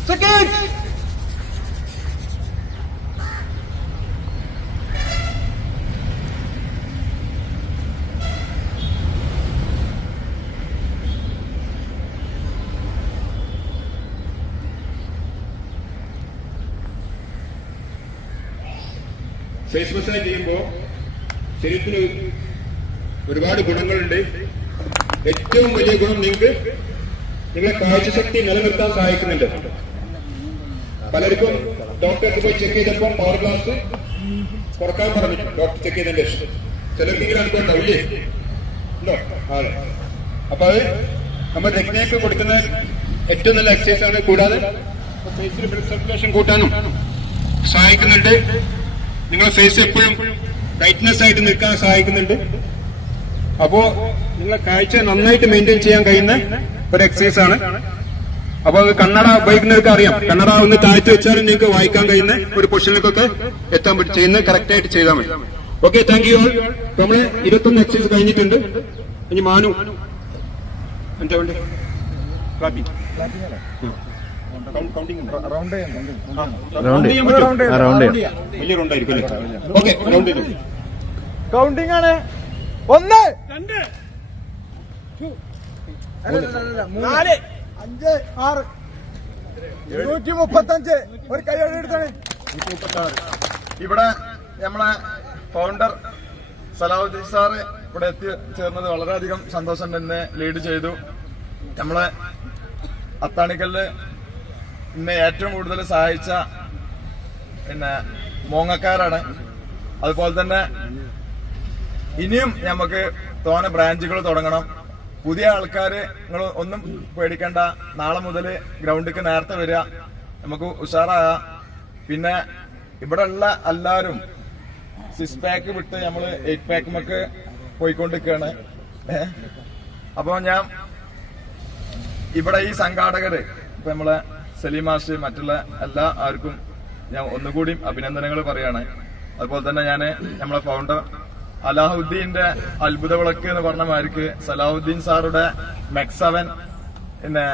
Second. Face massage ചെയ്യുമ്പോൾ ശരീരത്തിന് ഒരുപാട് ഗുണങ്ങളുണ്ട്. ഏറ്റവും വലിയ ഗുണം നിങ്ങളെ കാഴ്ചശക്തി നിലനിർത്താൻ സഹായിക്കുന്നുണ്ട്. പലർക്കും ഡോക്ടർക്ക് പോയി ചെക്ക് ചെയ്തപ്പോൾ പവർ ഗ്ലാസ് കുറക്കാൻ പറഞ്ഞു. ഡോക്ടർ ചെക്ക് ചെയ്തതിന്റെ ശേഷം ചിലർക്കെങ്കിലും അനുഭവമുണ്ടാവില്ലേ? ഉണ്ടോ? ആണ്. അപ്പൊ അത് നമ്മൾ രക്തേക്ക് കൊടുക്കുന്ന ഏറ്റവും നല്ല എക്സസൈസ് ആണ്. കൂടാതെ ഫേസിൽ ബ്ലഡ് സർക്കുലേഷൻ കൂട്ടാനും സഹായിക്കുന്നുണ്ട്. നിങ്ങളുടെ ഫേസ് എപ്പോഴും ബ്രൈറ്റ്നെസ് ആയിട്ട് നിൽക്കാൻ സഹായിക്കുന്നുണ്ട്. അപ്പോ നിങ്ങളെ കാഴ്ച നന്നായിട്ട് മെയിൻറ്റെയിൻ ചെയ്യാൻ കഴിയുന്ന ഒരു എക്സസൈസ് ആണ്. അപ്പൊ കണ്ണട ഉപയോഗിക്കുന്നവർക്ക് അറിയാം, കണ്ണട ഒന്ന് താഴ്ത്തി വെച്ചാലും നിങ്ങൾക്ക് വായിക്കാൻ കഴിയുന്ന ഒരു പൊസിഷനിലേക്കൊക്കെ എത്താൻ പറ്റും. ചെയ്യുന്നത് കറക്റ്റ് ആയിട്ട് ചെയ്താൽ മതി. Okay, thank you all. നമ്മള് 21 എക്സസൈസ് കഴിഞ്ഞിട്ടുണ്ട്. ഇനി മാനു എന്താ വേണ്ടി വലിയ റൗണ്ടായിരിക്കും. ഓക്കെ, റൗണ്ട് ചെയ്തു. കൗണ്ടിംഗ് ആണ്. 1 2 4 5 6 235. ഒരു കൈയോടെ എടുത്താണ്. ഇവിടെ നമ്മളെ ഫൗണ്ടർ സലാഹുദ്ദീൻ സാറ് ഇവിടെ എത്തിച്ചേർന്നത് വളരെയധികം സന്തോഷം തന്നെ ലീഡ് ചെയ്തു. നമ്മളെ അത്താണിക്കലില് ഇന്ന് ഏറ്റവും കൂടുതൽ സഹായിച്ച മോങ്ങക്കാരാണ്. അതുപോലെ തന്നെ ഇനിയും നമുക്ക് തോനെ ബ്രാഞ്ചുകൾ തുടങ്ങണം. പുതിയ ആൾക്കാര് നിങ്ങൾ ഒന്നും പേടിക്കണ്ട. നാളെ മുതൽ ഗ്രൗണ്ടിക്ക് നേരത്തെ വരിക, നമുക്ക് ഉഷാറാകാം. പിന്നെ ഇവിടെ ഉള്ള എല്ലാവരും 6 പാക്ക് വിട്ട് നമ്മള് 8 പാക്കുമൊക്കെ പോയിക്കൊണ്ടിരിക്കുകയാണ്. അപ്പൊ ഞാൻ ഇവിടെ ഈ സംഘാടകര് ഇപ്പൊ നമ്മളെ സലീം മാഷ് മറ്റുള്ള എല്ലാ ആർക്കും ഞാൻ ഒന്നുകൂടി അഭിനന്ദനങ്ങൾ പറയാണ്. അതുപോലെ തന്നെ ഞാൻ നമ്മളെ ഫൗണ്ടർ അലാഹുദ്ദീന്റെ അത്ഭുത വിളക്ക് എന്ന് പറഞ്ഞ മാതിരിക്ക് സലാഹുദ്ദീൻ സാറുടെ മെക്സവൻ പിന്നെ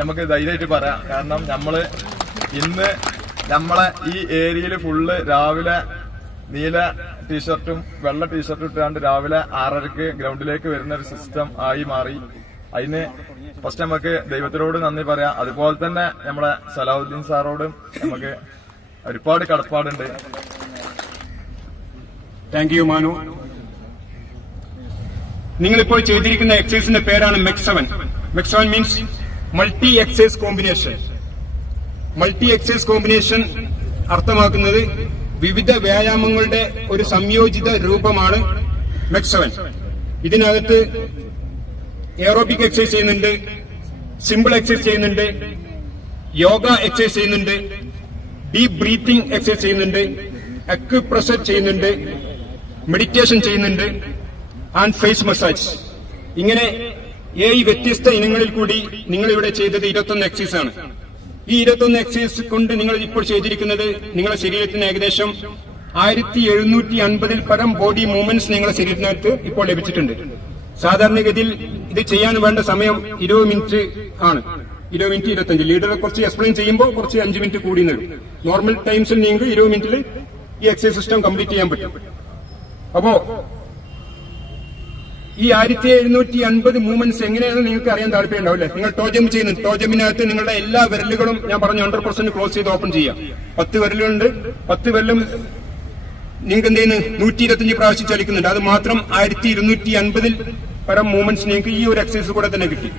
നമുക്ക് ധൈര്യമായിട്ട് പറയാം. കാരണം നമ്മള് ഇന്ന് നമ്മളെ ഈ ഏരിയയിൽ ഫുള്ള് രാവിലെ നീല ടീഷർട്ടും വെള്ള ടീഷർട്ടും ഇട്ടാണ്ട് രാവിലെ 6:30 ഗ്രൗണ്ടിലേക്ക് വരുന്ന ഒരു സിസ്റ്റം ആയി മാറി. അതിന് ഫസ്റ്റ് നമുക്ക് ദൈവത്തിനോട് നന്ദി പറയാം. അതുപോലെ തന്നെ നമ്മളെ സലാഹുദ്ദീൻ സാറോടും നമുക്ക് ഒരുപാട് കടപ്പാടുണ്ട്. Thank you Manu. നിങ്ങളിപ്പോൾ ചെയ്തിരിക്കുന്ന എക്സസൈസിന്റെ പേരാണ് MEC seven. MEC seven means multi exercise combination. Multi exercise combination അർത്ഥമാക്കുന്നത് വിവിധ വ്യായാമങ്ങളുടെ ഒരു സംയോജിത രൂപമാണ് മെക്സവൻ. ഇതിനകത്ത് എയറോബിക് എക്സസൈസ് ചെയ്യുന്നുണ്ട്, സിമ്പിൾ എക്സസൈസ് ചെയ്യുന്നുണ്ട്, യോഗ എക്സസൈസ് ചെയ്യുന്നുണ്ട്, ഡീപ് ബ്രീത്തിങ് എക്സസൈസ് ചെയ്യുന്നുണ്ട്, അക്യുപ്രഷർ ചെയ്യുന്നുണ്ട്, മെഡിറ്റേഷൻ ചെയ്യുന്നുണ്ട്, ആൻഡ് ഫേസ് മസാജ്. ഇങ്ങനെ 7 വ്യത്യസ്ത ഇനങ്ങളിൽ കൂടി നിങ്ങൾ ഇവിടെ ചെയ്തത് 21 എക്സസൈസ് ആണ്. ഈ 21 എക്സസൈസ് കൊണ്ട് നിങ്ങൾ ഇപ്പോൾ ചെയ്തിരിക്കുന്നത് നിങ്ങളുടെ ശരീരത്തിന് ഏകദേശം 1750 പരം ബോഡി മൂവ്മെന്റ്സ് നിങ്ങളുടെ ശരീരത്തിനകത്ത് ഇപ്പോൾ ലഭിച്ചിട്ടുണ്ട്. സാധാരണഗതിയിൽ ഇത് ചെയ്യാൻ വേണ്ട സമയം 20 മിനിറ്റ് ആണ്. 20 മിനിറ്റ് 25. ലീഡറെ കുറച്ച് എക്സ്പ്ലെയിൻ ചെയ്യുമ്പോൾ കുറച്ച് 5 മിനിറ്റ് കൂടി നേടും. നോർമൽ ടൈംസിൽ നിങ്ങൾക്ക് 20 മിനിറ്റിൽ ഈ എക്സസൈസ് സിസ്റ്റം കംപ്ലീറ്റ് ചെയ്യാൻ പറ്റും. അപ്പോ ഈ 1750 മൂവ്മെന്റ്സ് എങ്ങനെയാണെന്ന് നിങ്ങൾക്ക് അറിയാൻ താല്പര്യമുണ്ടാവില്ലേ? നിങ്ങൾ ടോജം ചെയ്യുന്നുണ്ട്. ടോജമിനകത്ത് നിങ്ങളുടെ എല്ലാ വിരലുകളും ഞാൻ പറഞ്ഞു 100% ക്ലോസ് ചെയ്ത് ഓപ്പൺ ചെയ്യാം. 10 വിരലുണ്ട്. 10 വിരലും നിങ്ങൾക്ക് എന്ത് ചെയ്യുന്നു? 125 പ്രാവശ്യം ചലിക്കുന്നുണ്ട്. അത് മാത്രം 1250 പരം മൂവ്മെന്റ്സ് നിങ്ങൾക്ക് ഈ ഒരു എക്സസൈസ് കൂടെ തന്നെ കിട്ടി.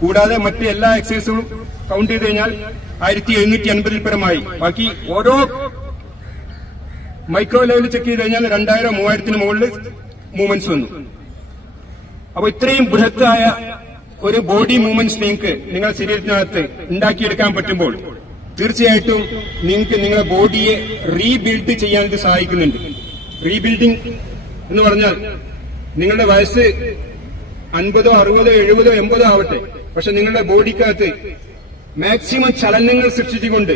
കൂടാതെ മറ്റ് എല്ലാ എക്സസൈസുകളും കൗണ്ട് ചെയ്ത് കഴിഞ്ഞാൽ 1750 പരമായി. ബാക്കി ഓരോ മൈക്രോ ലെവലിൽ ചെക്ക് ചെയ്ത് കഴിഞ്ഞാൽ 2000 3000 മുകളിൽ മൂവ്മെന്റ്സ് വന്നു. അപ്പൊ ഇത്രയും ബൃഹത്തായ ഒരു ബോഡി മൂവ്മെന്റ്സ് നിങ്ങൾക്ക് നിങ്ങളുടെ ശരീരത്തിനകത്ത് ഉണ്ടാക്കിയെടുക്കാൻ പറ്റുമ്പോൾ തീർച്ചയായിട്ടും നിങ്ങൾക്ക് നിങ്ങളുടെ ബോഡിയെ റീബിൽഡ് ചെയ്യാൻ ഇത് സഹായിക്കുന്നുണ്ട്. റീബിൽഡിംഗ് എന്ന് പറഞ്ഞാൽ നിങ്ങളുടെ വയസ്സ് 50, 60, 70, 80 ആവട്ടെ, പക്ഷെ നിങ്ങളുടെ ബോഡിക്കകത്ത് മാക്സിമം ചലനങ്ങൾ സൃഷ്ടിച്ചുകൊണ്ട്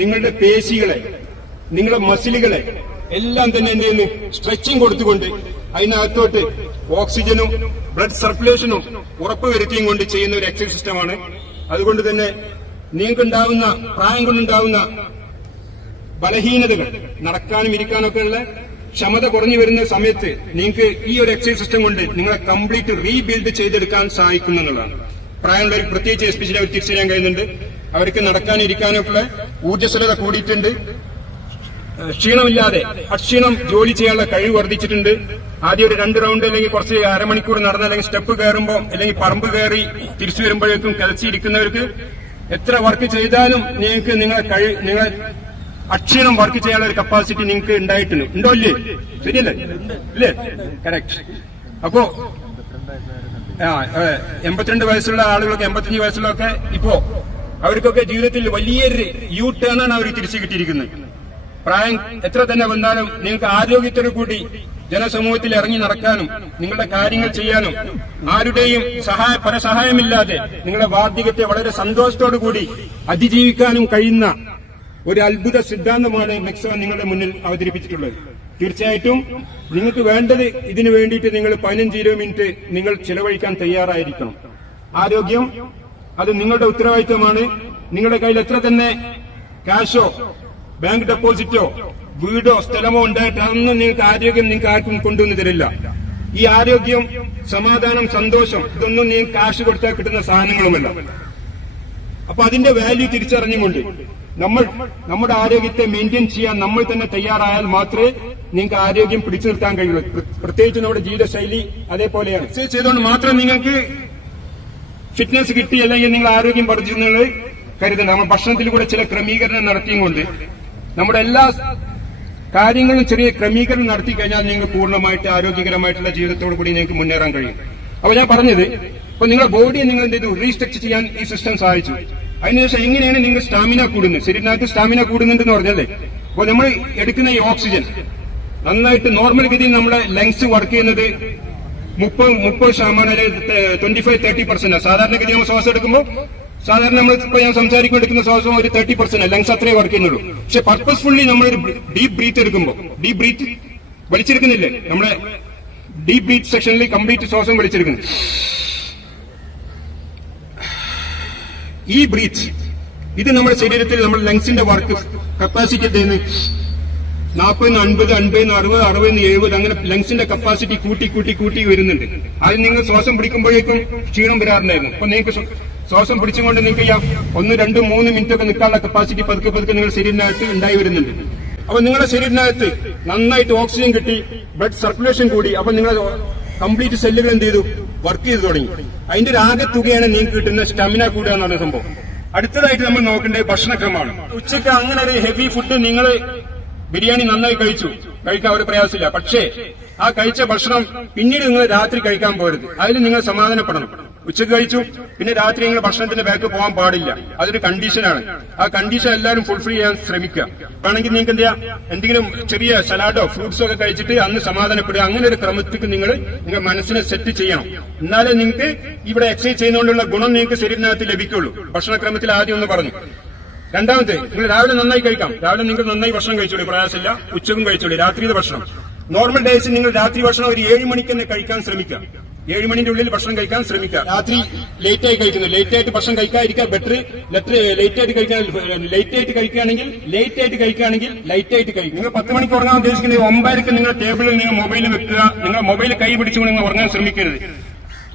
നിങ്ങളുടെ പേശികളെ, നിങ്ങളുടെ മസിലുകളെ എല്ലാം തന്നെ എന്ത് ചെയ്യുന്നു? സ്ട്രെച്ചിങ് കൊടുത്തുകൊണ്ട് അതിനകത്തോട്ട് ഓക്സിജനും ബ്ലഡ് സർക്കുലേഷനും ഉറപ്പുവരുത്തിയും കൊണ്ട് ചെയ്യുന്ന ഒരു എക്സസൈസ് സിസ്റ്റമാണ്. അതുകൊണ്ട് തന്നെ നിങ്ങൾക്കുണ്ടാവുന്ന പ്രായം കൊണ്ടുണ്ടാവുന്ന ബലഹീനതകൾ, നടക്കാനും ഇരിക്കാനൊക്കെ ഉള്ള ക്ഷമത കുറഞ്ഞു വരുന്ന സമയത്ത് നിങ്ങൾക്ക് ഈ ഒരു എക്സസൈസ് സിസ്റ്റം കൊണ്ട് നിങ്ങളെ കംപ്ലീറ്റ് റീബിൽഡ് ചെയ്തെടുക്കാൻ സഹായിക്കുന്നു എന്നുള്ളതാണ്. പ്രായമുള്ളവർക്ക് പ്രത്യേകിച്ച് എസ്പെഷ്യലി അവർ തിരിച്ചറിയാൻ കഴിയുന്നുണ്ട്. അവർക്ക് നടക്കാനും ഇരിക്കാനും ഒക്കെ ഊർജ്ജസ്വലത കൂടിയിട്ടുണ്ട്. ക്ഷീണമില്ലാതെ അക്ഷീണം ജോലി ചെയ്യാനുള്ള കഴിവ് വർദ്ധിച്ചിട്ടുണ്ട്. ആദ്യം ഒരു 2 റൗണ്ട് അല്ലെങ്കിൽ കുറച്ച് അരമണിക്കൂർ നടന്ന് അല്ലെങ്കിൽ സ്റ്റെപ്പ് കയറുമ്പോൾ അല്ലെങ്കിൽ പറമ്പ് കയറി തിരിച്ചു വരുമ്പോഴേക്കും കിളച്ചിരിക്കുന്നവർക്ക് എത്ര വർക്ക് ചെയ്താലും നിങ്ങൾക്ക് നിങ്ങളെ അക്ഷീണം വർക്ക് ചെയ്യാനുള്ള ഒരു കപ്പാസിറ്റി നിങ്ങൾക്ക് ഉണ്ടായിട്ടുണ്ട്. ഉണ്ടോ ഇല്ലേ? ശരിയല്ലേ? ഇല്ലേ? കറക്റ്റ്. അപ്പോ 82 വയസ്സുള്ള ആളുകളൊക്കെ 85 വയസ്സുള്ളൊക്കെ ഇപ്പോ അവർക്കൊക്കെ ജീവിതത്തിൽ വലിയൊരു യു ടേണാണ് അവർ തിരിച്ചു കിട്ടിയിരിക്കുന്നത്. പ്രായം എത്ര തന്നെ വന്നാലും നിങ്ങൾക്ക് ആരോഗ്യത്തോടു കൂടി ജനസമൂഹത്തിൽ ഇറങ്ങി നടക്കാനും നിങ്ങളുടെ കാര്യങ്ങൾ ചെയ്യാനും ആരുടെയും പരസഹായമില്ലാതെ നിങ്ങളുടെ വാർദ്ധക്യത്തെ വളരെ സന്തോഷത്തോടു കൂടി അതിജീവിക്കാനും കഴിയുന്ന ഒരു അത്ഭുത സിദ്ധാന്തമാണ് മെക്സവൻ നിങ്ങളുടെ മുന്നിൽ അവതരിപ്പിച്ചിട്ടുള്ളത്. തീർച്ചയായിട്ടും നിങ്ങൾക്ക് വേണ്ടത് ഇതിനു വേണ്ടിയിട്ട് നിങ്ങൾ 15-20 മിനിറ്റ് നിങ്ങൾ ചിലവഴിക്കാൻ തയ്യാറായിരിക്കണം. ആരോഗ്യം അത് നിങ്ങളുടെ ഉത്തരവാദിത്തമാണ്. നിങ്ങളുടെ കയ്യിൽ എത്ര തന്നെ ക്യാഷോ ബാങ്ക് ഡെപ്പോസിറ്റോ വീടോ സ്ഥലമോ ഉണ്ടായിട്ട് അതൊന്നും നിങ്ങൾക്ക് ആരോഗ്യം നിങ്ങൾക്ക് ആർക്കും കൊണ്ടുവന്നു തരില്ല. ഈ ആരോഗ്യം, സമാധാനം, സന്തോഷം ഇതൊന്നും നിങ്ങൾക്ക് കാശ് കൊടുത്താൽ കിട്ടുന്ന സാധനങ്ങളുമല്ല. അപ്പൊ അതിന്റെ വാല്യൂ തിരിച്ചറിഞ്ഞുകൊണ്ട് നമ്മുടെ ആരോഗ്യത്തെ മെയിൻറ്റെയിൻ ചെയ്യാൻ നമ്മൾ തന്നെ തയ്യാറായാൽ മാത്രമേ നിങ്ങൾക്ക് ആരോഗ്യം പിടിച്ചു നിർത്താൻ കഴിയുള്ളൂ. പ്രത്യേകിച്ച് നമ്മുടെ ജീവിതശൈലി അതേപോലെയാണ്. എക്സസൈസ് ചെയ്തുകൊണ്ട് മാത്രം നിങ്ങൾക്ക് ഫിറ്റ്നസ് കിട്ടി അല്ലെങ്കിൽ നിങ്ങൾ ആരോഗ്യം വർദ്ധിച്ചെന്നുള്ളത് കരുതണ്ട. നമ്മൾ ഭക്ഷണത്തിൽ കൂടെ ചില ക്രമീകരണം നടത്തിയും കൊണ്ട് നമ്മുടെ എല്ലാ കാര്യങ്ങളും ചെറിയ ക്രമീകരണം നടത്തി കഴിഞ്ഞാൽ നിങ്ങൾക്ക് പൂർണ്ണമായിട്ട് ആരോഗ്യകരമായിട്ടുള്ള ജീവിതത്തോടു കൂടി നിങ്ങൾക്ക് മുന്നേറാൻ കഴിയും. അപ്പൊ ഞാൻ പറഞ്ഞത്, ഇപ്പൊ നിങ്ങളുടെ ബോഡിയെ നിങ്ങൾ എന്ത് ചെയ്തു? റീസ്ട്രക്ചർ ചെയ്യാൻ ഈ സിസ്റ്റം സഹായിച്ചു. അതിനുശേഷം എങ്ങനെയാണ് നിങ്ങൾ സ്റ്റാമിന കൂടുന്നത്? ശരീരത്തിനകത്ത് സ്റ്റാമിന കൂടുന്നുണ്ടെന്ന് പറഞ്ഞല്ലേ? അപ്പൊ നമ്മൾ എടുക്കുന്ന ഈ ഓക്സിജൻ നന്നായിട്ട് നോർമൽ ഗതിയിൽ നമ്മുടെ ലങ്സ് വർക്ക് ചെയ്യുന്നത് 30% അല്ലെങ്കിൽ 25-30%. സാധാരണഗതി നമ്മൾ ശ്വാസം എടുക്കുമ്പോൾ സാധാരണ നമ്മൾ ഇപ്പൊ ഞാൻ സംസാരിക്കൊണ്ടിരിക്കുന്ന ശ്വാസം ഒരു 30% ലങ്സ് അത്രേ വർക്ക് ചെയ്യുന്നുള്ളൂ. പക്ഷെ പർപ്പസ്ഫുള്ളി നമ്മളൊരു ഡീപ് ബ്രീത്ത് എടുക്കുമ്പോൾ, ഡീപ് ബ്രീത്ത് വലിച്ചെടുക്കുന്നില്ലേ, നമ്മുടെ ഡീപ് ബ്രീത്ത് സെക്ഷനിൽ കംപ്ലീറ്റ് ശ്വാസം വലിച്ചെടുക്കുന്നു. ഈ ബ്രീത്ത് ഇത് നമ്മുടെ ശരീരത്തിൽ നമ്മുടെ ലങ്സിന്റെ വർക്ക് കപ്പാസിറ്റി ചെയ്യുന്ന 40, 50, 50, 60, 60, 70 അങ്ങനെ ലങ്സിന്റെ കപ്പാസിറ്റി കൂട്ടി വരുന്നുണ്ട്. അത് നിങ്ങൾ ശ്വാസം പിടിക്കുമ്പോഴേക്കും ക്ഷീണം വരാറുണ്ടായിരുന്നു. അപ്പൊ നിങ്ങൾക്ക് ശ്വാസം പിടിച്ചുകൊണ്ട് നിങ്ങൾക്ക് 1, 2, 3 മിനിറ്റ് ഒക്കെ നിൽക്കാനുള്ള കപ്പാസിറ്റി പതുക്കെ നിങ്ങളുടെ ശരീരത്തിനകത്ത് ഉണ്ടായി വരുന്നുണ്ട്. അപ്പൊ നിങ്ങളുടെ ശരീരത്തിനകത്ത് നന്നായിട്ട് ഓക്സിജൻ കിട്ടി, ബ്ലഡ് സർക്കുലേഷൻ കൂടി. അപ്പൊ നിങ്ങൾ കംപ്ലീറ്റ് സെല്ലുകൾ എന്ത് ചെയ്തു? വർക്ക് ചെയ്തു തുടങ്ങി. അതിന്റെ ഒരു ആകെ തുകയാണ് നിങ്ങൾക്ക് കിട്ടുന്ന സ്റ്റാമിന കൂടുക എന്നാണ് സംഭവം. അടുത്തതായിട്ട് നമ്മൾ നോക്കേണ്ടത് ഭക്ഷണക്രമമാണ്. ഉച്ചയ്ക്ക് അങ്ങനെ ഒരു ഹെവി ഫുഡ് നിങ്ങൾ ബിരിയാണി നന്നായി കഴിക്കാൻ ഒരു പ്രയാസമില്ല. പക്ഷേ ആ കഴിച്ച ഭക്ഷണം പിന്നീട് നിങ്ങൾ രാത്രി കഴിക്കാൻ പോകരുത്. അതിൽ നിങ്ങൾ സമാധാനപ്പെടണം. ഉച്ചക്ക് കഴിച്ചു, പിന്നെ രാത്രി നിങ്ങൾ ഭക്ഷണത്തിന്റെ ബാക്ക് പോകാൻ പാടില്ല. അതൊരു കണ്ടീഷനാണ്. ആ കണ്ടീഷൻ എല്ലാവരും ഫുൾഫിൽ ചെയ്യാൻ ശ്രമിക്കുക. വേണമെങ്കിൽ നിങ്ങൾക്ക് എന്ത് ചെയ്യാം, എന്തെങ്കിലും ചെറിയ സലാഡോ ഫ്രൂട്ട്സോ ഒക്കെ കഴിച്ചിട്ട് അന്ന് സമാധാനപ്പെടുക. അങ്ങനെ ഒരു ക്രമത്തിക്ക് നിങ്ങൾ മനസ്സിനെ സെറ്റ് ചെയ്യണം. എന്നാലേ നിങ്ങൾക്ക് ഇവിടെ എക്സസൈസ് ചെയ്യുന്നതുകൊണ്ടുള്ള ഗുണം നിങ്ങൾക്ക് ശരീരത്തിനകത്ത് ലഭിക്കുള്ളൂ. ഭക്ഷണക്രമത്തിൽ ആദ്യം ഒന്ന് പറഞ്ഞു. രണ്ടാമത്തെ, നിങ്ങൾ രാവിലെ നന്നായി കഴിക്കാം. രാവിലെ നിങ്ങൾ നന്നായി ഭക്ഷണം കഴിച്ചോളൂ, പ്രയാസമില്ല. ഉച്ചക്കും കഴിച്ചോളൂ. രാത്രിയുടെ ഭക്ഷണം നോർമൽ ഡേയ്സിൽ നിങ്ങൾ രാത്രി ഭക്ഷണം ഒരു 7 മണിക്ക് തന്നെ കഴിക്കാൻ ശ്രമിക്കുക. 7 മണിന്റെ ഉള്ളിൽ ഭക്ഷണം കഴിക്കാൻ ശ്രമിക്കുക. രാത്രി ലേറ്റ് ആയി കഴിക്കുന്നു, ലേറ്റ് ആയിട്ട് ഭക്ഷണം കഴിക്കാതിരിക്കുക ബെറ്റർ. ലേറ്റ് ആയിട്ട് കഴിക്കുകയാണെങ്കിൽ ലൈറ്റ് ആയിട്ട് കഴിക്കും. നിങ്ങൾ 10 മണിക്ക് ഉറങ്ങാൻ ഉദ്ദേശിക്കുന്നത് 9:00 നിങ്ങൾ ടേബിളിൽ നിങ്ങൾ മൊബൈൽ വെക്കുക. നിങ്ങൾ മൊബൈൽ കൈ പിടിച്ചുകൊണ്ട് നിങ്ങൾ ഉറങ്ങാൻ ശ്രമിക്കരുത്.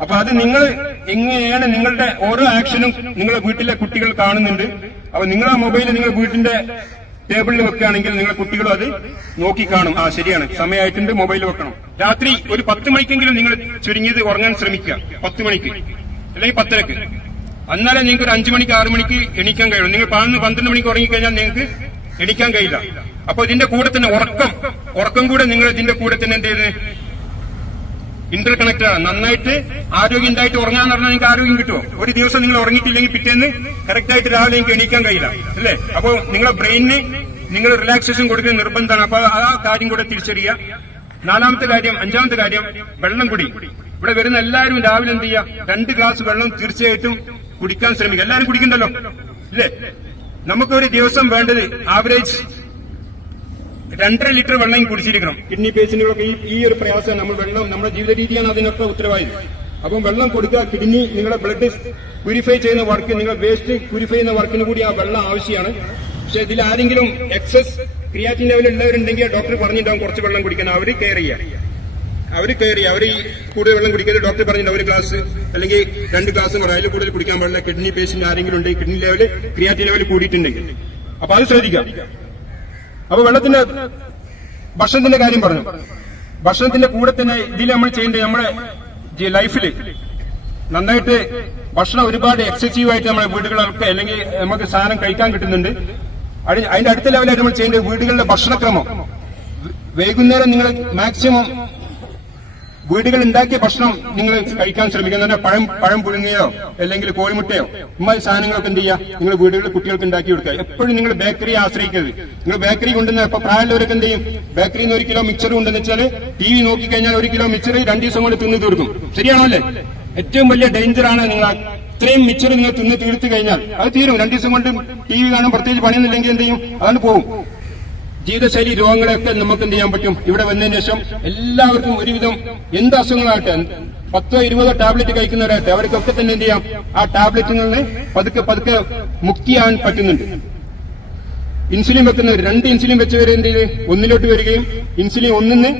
അപ്പൊ അത് നിങ്ങൾ എങ്ങനെയാണ് നിങ്ങളുടെ ഓരോ ആക്ഷനും നിങ്ങളുടെ വീട്ടിലെ കുട്ടികൾ കാണുന്നുണ്ട്. അപ്പൊ നിങ്ങൾ ആ മൊബൈൽ നിങ്ങൾ വീട്ടിന്റെ ടേബിളിൽ വെക്കുകയാണെങ്കിൽ നിങ്ങളുടെ കുട്ടികളും അത് നോക്കി കാണും. ശരിയാണ്, സമയമായിട്ടുണ്ട്, മൊബൈൽ വെക്കണം. രാത്രി ഒരു 10 മണിക്കെങ്കിലും നിങ്ങൾ ചുരുങ്ങിയത് ഉറങ്ങാൻ ശ്രമിക്കുക. 10 മണിക്ക് അല്ലെങ്കിൽ 10:30. എന്നാലേ നിങ്ങൾക്ക് ഒരു 5 മണിക്ക് 6 മണിക്ക് എണീക്കാൻ കഴിയുള്ളൂ. നിങ്ങൾ 12 മണിക്ക് ഉറങ്ങിക്കഴിഞ്ഞാൽ നിങ്ങൾക്ക് എണീക്കാൻ കഴിയില്ല. അപ്പൊ ഇതിന്റെ കൂടെ തന്നെ ഉറക്കം കൂടെ നിങ്ങൾ ഇതിന്റെ കൂടെ തന്നെ എന്ത് ചെയ്ത് ഇന്റർ കണക്ട് ആണ്. നന്നായിട്ട് ആരോഗ്യം ഉണ്ടായിട്ട് ഉറങ്ങാന്ന് പറഞ്ഞാൽ നിങ്ങൾക്ക് ആരോഗ്യം കിട്ടുമോ? ഒരു ദിവസം നിങ്ങൾ ഉറങ്ങിയിട്ടില്ലെങ്കിൽ പിറ്റേന്ന് കറക്റ്റ് ആയിട്ട് രാവിലെ നിങ്ങൾക്ക് എണീക്കാൻ കഴിയില്ല, അല്ലേ? അപ്പോൾ നിങ്ങളുടെ ബ്രെയിനിന് നിങ്ങൾ റിലാക്സേഷൻ കൊടുക്കുന്നത് നിർബന്ധമാണ്. അപ്പൊ ആ കാര്യം കൂടെ തിരിച്ചറിയുക. 5ാമത്തെ കാര്യം വെള്ളം കുടി. ഇവിടെ വരുന്ന എല്ലാവരും രാവിലെ എന്ത് ചെയ്യുക? 2 ഗ്ലാസ് വെള്ളം തീർച്ചയായിട്ടും കുടിക്കാൻ ശ്രമിക്കുക. എല്ലാവരും കുടിക്കണ്ടല്ലോ, ഇല്ലേ? നമുക്കൊരു ദിവസം വേണ്ടത് ആവറേജ് 2.5 ലിറ്റർ വെള്ളം കുടിച്ചിരിക്കണം. കിഡ്നി പേഷ്യന്റുകളൊക്കെ ഈ ഒരു പ്രയാസം നമ്മുടെ ജീവിത രീതിയാണ് അതിനൊക്കെ ഉത്തരവാദി. അപ്പം വെള്ളം കൊടുക്കുക. കിഡ്നി നിങ്ങളുടെ ബ്ലഡ് പ്യൂരിഫൈ ചെയ്യുന്ന വർക്ക്, നിങ്ങളുടെ വേസ്റ്റ് പ്യൂരിഫൈ ചെയ്യുന്ന വർക്കിന് കൂടി ആ വെള്ളം ആവശ്യമാണ്. പക്ഷെ ഇതിൽ ആരെങ്കിലും എക്സസ് ക്രിയാറ്റിൻ ലെവൽ ഉള്ളവരുണ്ടെങ്കിൽ ഡോക്ടർ പറഞ്ഞിട്ടുണ്ടാവും കുറച്ച് വെള്ളം കുടിക്കണം. അവർ കെയർ ചെയ്യുക. അവർ ഈ കൂടുതൽ വെള്ളം കുടിക്കരുത്. ഡോക്ടർ പറഞ്ഞിട്ടുണ്ടാവും 1 ഗ്ലാസ് അല്ലെങ്കിൽ 2 ഗ്ലാസ് അതിൽ കൂടുതൽ കുടിക്കാൻ പാടില്ല. കിഡ്നി പേഷ്യന്റ് ആരെങ്കിലും ഉണ്ടെങ്കിൽ കിഡ്നി ലെവൽ ക്രിയാറ്റിൻ ലെവൽ കൂടിയിട്ടുണ്ടെങ്കിൽ അപ്പൊ അത് ശ്രദ്ധിക്കാം. അപ്പൊ വെള്ളത്തിന്റെ ഭക്ഷണത്തിന്റെ കാര്യം പറഞ്ഞു. ഭക്ഷണത്തിന്റെ കൂടെ തന്നെ ഇതിൽ നമ്മൾ ചെയ്യേണ്ടത് നമ്മുടെ ലൈഫിൽ നന്നായിട്ട് ഭക്ഷണം ഒരുപാട് എക്സസീവായിട്ട് നമ്മുടെ വീടുകളൊക്കെ അല്ലെങ്കിൽ നമുക്ക് സാധനം കഴിക്കാൻ കിട്ടുന്നുണ്ട്. അതിന്റെ അടുത്ത ലെവലായിട്ട് നമ്മൾ ചെയ്യേണ്ടത് വീടുകളിലെ ഭക്ഷണക്രമം. വൈകുന്നേരം നിങ്ങൾ മാക്സിമം വീടുകൾ ഉണ്ടാക്കിയ ഭക്ഷണം നിങ്ങൾ കഴിക്കാൻ ശ്രമിക്കുക. പഴം പുഴുങ്ങിയോ അല്ലെങ്കിൽ കോഴിമുട്ടയോ ഇമ്മാതിരി സാധനങ്ങളൊക്കെ എന്ത് ചെയ്യുക, നിങ്ങൾ വീടുകളിൽ കുട്ടികൾക്ക് ഉണ്ടാക്കി കൊടുക്കുക. എപ്പോഴും നിങ്ങൾ ബേക്കറിയെ ആശ്രയിക്കരുത്. നിങ്ങൾ ബേക്കറി കൊണ്ടുവന്ന ഇപ്പൊ പ്രായമുള്ളവരൊക്കെ എന്ത് ചെയ്യും, ബേക്കറിയിൽ നിന്ന് 1 കിലോ മിക്സർ കൊണ്ടെന്ന് വെച്ചാൽ TV നോക്കിക്കഴിഞ്ഞാൽ 1 കിലോ മിക്സർ 2 ദിവസം കൊണ്ട് തിന്നു തീർക്കും. ശരിയാണോ അല്ലേ? ഏറ്റവും വലിയ ഡേഞ്ചറാണ് നിങ്ങൾ ഇത്രയും മിക്സർ നിങ്ങൾ തിന്ന് തീർത്തു കഴിഞ്ഞാൽ അത് തീരും. 2 ദിവസം കൊണ്ട് TV കാണാൻ പ്രത്യേകിച്ച് പണിയൊന്നുമില്ലെങ്കിൽ എന്ത് ചെയ്യും, അതാണ് പോകും. ജീവിതശൈലി രോഗങ്ങളൊക്കെ നമുക്ക് എന്ത് ചെയ്യാൻ പറ്റും, ഇവിടെ വന്നതിന് ശേഷം എല്ലാവർക്കും ഒരുവിധം എന്ത് അസുഖങ്ങളാകട്ടെ 10-20 ടാബ്ലറ്റ് കഴിക്കുന്നവരാകട്ടെ അവർക്കൊക്കെ തന്നെ എന്ത് ചെയ്യാം, ആ ടാബ്ലറ്റുകളിൽ പതുക്കെ മുക്തിയാകാൻ പറ്റുന്നുണ്ട്. ഇൻസുലിൻ വെക്കുന്നവർ 2 ഇൻസുലിൻ വെച്ചവർ എന്ത് ചെയ്ത് 1 വരികയും ഇൻസുലിൻ 1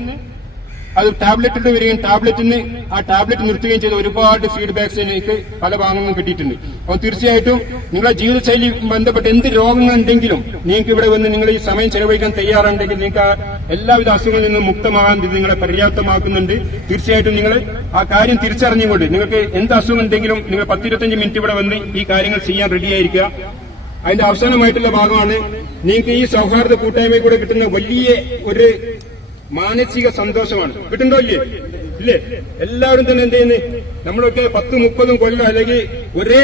അത് ടാബ്ലറ്റിട്ട് വരികയും ടാബ്ലറ്റിന് ആ ടാബ്ലറ്റ് നിർത്തുകയും ചെയ്ത ഒരുപാട് ഫീഡ്ബാക്സ് എനിക്ക് പല ഭാഗങ്ങളും കിട്ടിയിട്ടുണ്ട്. അപ്പോൾ തീർച്ചയായിട്ടും നിങ്ങളുടെ ജീവിതശൈലി ബന്ധപ്പെട്ട് എന്ത് രോഗങ്ങളുണ്ടെങ്കിലും നിങ്ങൾക്ക് ഇവിടെ വന്ന് നിങ്ങൾ ഈ സമയം ചെലവഴിക്കാൻ തയ്യാറുണ്ടെങ്കിൽ നിങ്ങൾക്ക് എല്ലാവിധ അസുഖങ്ങളിൽ നിന്നും മുക്തമാകാൻ ഇത് നിങ്ങളെ പര്യാപ്തമാക്കുന്നുണ്ട്. തീർച്ചയായിട്ടും നിങ്ങൾ ആ കാര്യം തിരിച്ചറിഞ്ഞുകൊണ്ട് നിങ്ങൾക്ക് എന്ത് അസുഖം ഉണ്ടെങ്കിലും നിങ്ങൾ 10-25 മിനിറ്റ് ഇവിടെ വന്ന് ഈ കാര്യങ്ങൾ ചെയ്യാൻ റെഡിയായിരിക്കുക. അതിന്റെ അവസാനമായിട്ടുള്ള ഭാഗമാണ് നിങ്ങൾക്ക് ഈ സൗഹാർദ്ദ കൂട്ടായ്മയിൽ കൂടെ കിട്ടുന്ന വലിയ ഒരു മാനസിക സന്തോഷമാണ്. കിട്ടുന്നുണ്ടോ ഇല്ലേ? എല്ലാവരും തന്നെ എന്ത് ചെയ്യുന്നത്, നമ്മളൊക്കെ 10-30 കൊല്ലം അല്ലെങ്കിൽ ഒരേ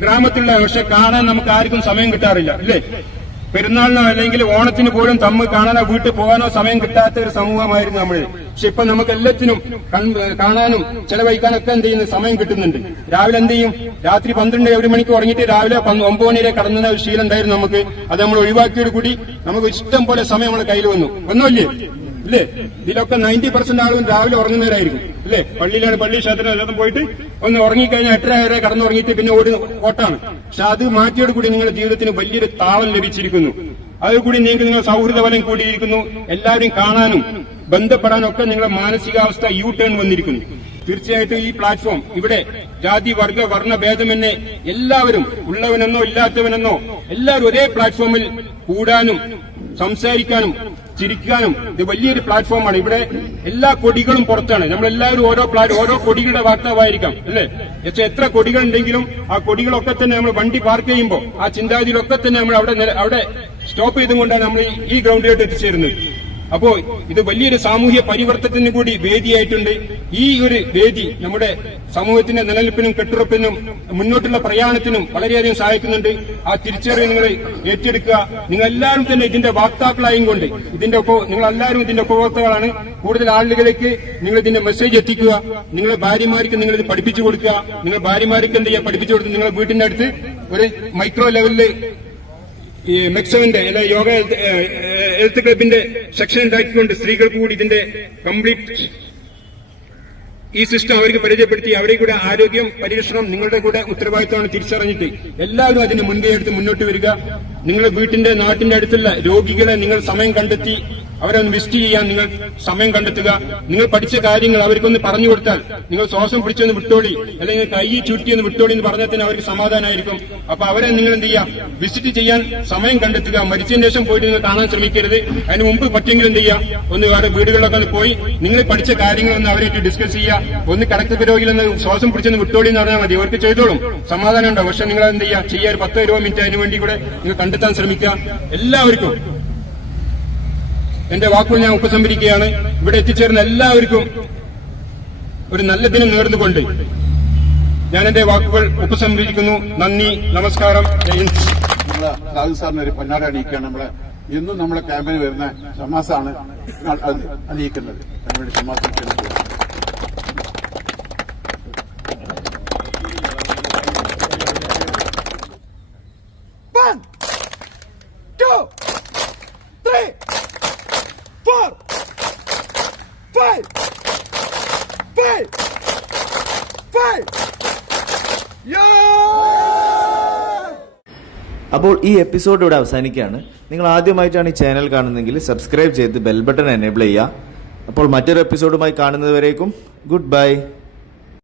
ഗ്രാമത്തിലുള്ള, പക്ഷെ കാണാൻ നമുക്ക് ആർക്കും സമയം കിട്ടാറില്ല ഇല്ലേ? പെരുന്നാളിനോ അല്ലെങ്കിൽ ഓണത്തിന് പോലും തമ്മിൽ കാണാനോ വീട്ടിൽ പോകാനോ സമയം കിട്ടാത്ത ഒരു സമൂഹമായിരുന്നു നമ്മൾ. പക്ഷെ ഇപ്പൊ നമുക്ക് എല്ലാത്തിനും കാണാനും ചെലവഴിക്കാനൊക്കെ എന്ത് ചെയ്യുന്നു, സമയം കിട്ടുന്നുണ്ട്. രാവിലെ എന്ത് ചെയ്യും, രാത്രി 12-1 മണിക്ക് ഉറങ്ങിയിട്ട് രാവിലെ 9 മണി കടന്നുന്ന ഒരു ശീലം ഉണ്ടായിരുന്നു നമുക്ക്. അത് നമ്മൾ ഒഴിവാക്കിയോട് കൂടി നമുക്ക് ഇഷ്ടം പോലെ സമയം നമ്മുടെ കയ്യിൽ വന്നില്ലേ? ഇല്ലേ? ഇതിലൊക്കെ 90% ആളുകൾ രാവിലെ ഉറങ്ങുന്നവരായിരിക്കും അല്ലേ? പള്ളിയിലാണ്, പള്ളി ക്ഷേത്രം എല്ലാത്തും പോയിട്ട് ഒന്ന് ഉറങ്ങിക്കഴിഞ്ഞാൽ 8:30 വരെ കടന്നുറങ്ങിയിട്ട് പിന്നെ ഓട്ടാണ്. പക്ഷെ അത് മാറ്റിയോട് കൂടി നിങ്ങളുടെ ജീവിതത്തിന് വലിയൊരു താളം ലഭിച്ചിരിക്കുന്നു. അതുകൂടി നിങ്ങൾ സൗഹൃദ ബലം കൂടിയിരിക്കുന്നു. എല്ലാവരും കാണാനും ബന്ധപ്പെടാനും ഒക്കെ നിങ്ങളുടെ മാനസികാവസ്ഥ ടേൺ വന്നിരിക്കുന്നു. തീർച്ചയായിട്ടും ഈ പ്ലാറ്റ്ഫോം ഇവിടെ ജാതി വർഗ വർണ്ണ ഭേദമെന്നെ എല്ലാവരും, ഉള്ളവനെന്നോ ഇല്ലാത്തവനെന്നോ എല്ലാവരും ഒരേ പ്ലാറ്റ്ഫോമിൽ കൂടാനും സംസാരിക്കാനും ചിരിക്കാനും ഇത് വലിയൊരു പ്ലാറ്റ്ഫോമാണ്. ഇവിടെ എല്ലാ കൊടികളും പുറത്താണ്. നമ്മളെല്ലാവരും ഓരോ കൊടികളുടെ വാർത്താവായിരിക്കാം അല്ലേ? പക്ഷെ എത്ര കൊടികൾ ഉണ്ടെങ്കിലും ആ കൊടികളൊക്കെ തന്നെ നമ്മൾ വണ്ടി പാർക്ക് ചെയ്യുമ്പോൾ ആ ചിന്താഗതിയിലൊക്കെ തന്നെ നമ്മൾ അവിടെ സ്റ്റോപ്പ് ചെയ്തുകൊണ്ടാണ് നമ്മൾ ഈ ഗ്രൗണ്ടിലോട്ട് എത്തിച്ചേരുന്നത്. അപ്പോ ഇത് വലിയൊരു സാമൂഹ്യ പരിവർത്തനത്തിന് കൂടി വേദിയായിട്ടുണ്ട്. ഈ ഒരു വേദി നമ്മുടെ സമൂഹത്തിന്റെ നിലനിൽപ്പിനും കെട്ടുറപ്പിനും മുന്നോട്ടുള്ള പ്രയാണത്തിനും വളരെയധികം സഹായിക്കുന്നുണ്ട്. ആ തിരിച്ചറിവ് നിങ്ങൾ ഏറ്റെടുക്കുക. നിങ്ങളെല്ലാവരും തന്നെ ഇതിന്റെ വാക്താക്കളായും കൊണ്ട് നിങ്ങളെല്ലാവരും ഇതിന്റെ ഉപഭോക്താക്കളാണ്. കൂടുതൽ ആളുകളിലേക്ക് നിങ്ങൾ ഇതിന്റെ മെസ്സേജ് എത്തിക്കുക. നിങ്ങളുടെ ഭാര്യമാർക്ക് നിങ്ങൾ ഇത് പഠിപ്പിച്ചു കൊടുക്കുക. നിങ്ങൾ ഭാര്യമാർക്ക് എന്ത് ചെയ്യുക, പഠിപ്പിച്ചു കൊടുത്ത് നിങ്ങളുടെ വീടിന്റെ അടുത്ത് ഒരു മൈക്രോ ലെവലില് ഈ മെക്സവിന്റെ അല്ലെ യോഗ ഹെൽത്ത് ക്ലബിന്റെ സെക്ഷൻ ഉണ്ടാക്കിക്കൊണ്ട് സ്ത്രീകൾക്ക് കൂടി ഇതിന്റെ കംപ്ലീറ്റ് ഈ സിസ്റ്റം അവർക്ക് പരിചയപ്പെടുത്തി അവരെ കൂടെ ആരോഗ്യം പരിരക്ഷണം നിങ്ങളുടെ കൂടെ ഉത്തരവാദിത്തമാണ് തിരിച്ചറിഞ്ഞിട്ട് എല്ലാവരും അതിന് മുൻകൈ എടുത്ത് മുന്നോട്ട് വരിക. നിങ്ങളുടെ വീട്ടിന്റെ നാട്ടിന്റെ അടുത്തുള്ള രോഗികളെ നിങ്ങൾ സമയം കണ്ടെത്തി അവരെ ഒന്ന് വിസിറ്റ് ചെയ്യാൻ നിങ്ങൾ സമയം കണ്ടെത്തുക. നിങ്ങൾ പഠിച്ച കാര്യങ്ങൾ അവർക്കൊന്ന് പറഞ്ഞു കൊടുത്താൽ നിങ്ങൾ ശ്വാസം പിടിച്ചൊന്ന് വിട്ടോളി അല്ലെങ്കിൽ കൈ ചുറ്റിയൊന്ന് വിട്ടോളി എന്ന് പറഞ്ഞാൽ തന്നെ അവർക്ക് സമാധാനമായിരിക്കും. അപ്പൊ അവരെ നിങ്ങൾ എന്ത് ചെയ്യുക, വിസിറ്റ് ചെയ്യാൻ സമയം കണ്ടെത്തുക. മരിച്ചതിന് ശേഷം പോയിട്ട് നിങ്ങൾ കാണാൻ ശ്രമിക്കരുത്. അതിന് മുമ്പ് പറ്റെങ്കിലും എന്ത് ചെയ്യുക, ഒന്ന് വേറെ വീടുകളിലൊക്കെ ഒന്ന് പോയി നിങ്ങൾ പഠിച്ച കാര്യങ്ങളൊന്ന് അവരായിട്ട് ഡിസ്കസ് ചെയ്യുക. ഒന്ന് കടക്ക് രോഗികളൊന്ന് ശ്വാസം പിടിച്ചൊന്ന് വിട്ടോളി എന്ന് പറഞ്ഞാൽ മതി, അവർക്ക് ചെയ്തോളും, സമാധാനം ഉണ്ടാവും. പക്ഷെ നിങ്ങൾ എന്ത് ചെയ്യുക, ഒരു 10-20 മിനിറ്റ് അതിനു വേണ്ടി കൂടെ നിങ്ങൾ കണ്ടെത്താൻ ശ്രമിക്കുക. എല്ലാവർക്കും എന്റെ വാക്കുകൾ ഞാൻ ഉപസംഹരിക്കുകയാണ്. ഇവിടെ എത്തിച്ചേർന്ന എല്ലാവർക്കും ഒരു നല്ല ദിനം നേർന്നുകൊണ്ട് ഞാൻ എന്റെ വാക്കുകൾ ഉപസംഹരിക്കുന്നു. നന്ദി, നമസ്കാരം. നമ്മളെ ഷാജി സാറിന് ഒരു പൊന്നാട അണിയിക്കുകയാണ്. നമ്മളെ ഇന്നും നമ്മളെ ക്യാമ്പിന് വരുന്ന ഷമാസാണ് അണിയിക്കുന്നത്. അതിനുവേണ്ടി ഷമാസ് അപ്പോൾ ഈ എപ്പിസോഡ് ഇവിടെ അവസാനിക്കുകയാണ്. നിങ്ങൾ ആദ്യമായിട്ടാണ് ഈ ചാനൽ കാണുന്നതെങ്കിൽ സബ്സ്ക്രൈബ് ചെയ്ത് ബെൽ ബട്ടൺ എനേബിൾ ചെയ്യുക. അപ്പോൾ മറ്റൊരു എപ്പിസോഡുമായി കാണുന്നതുവരേക്കും ഗുഡ് ബൈ.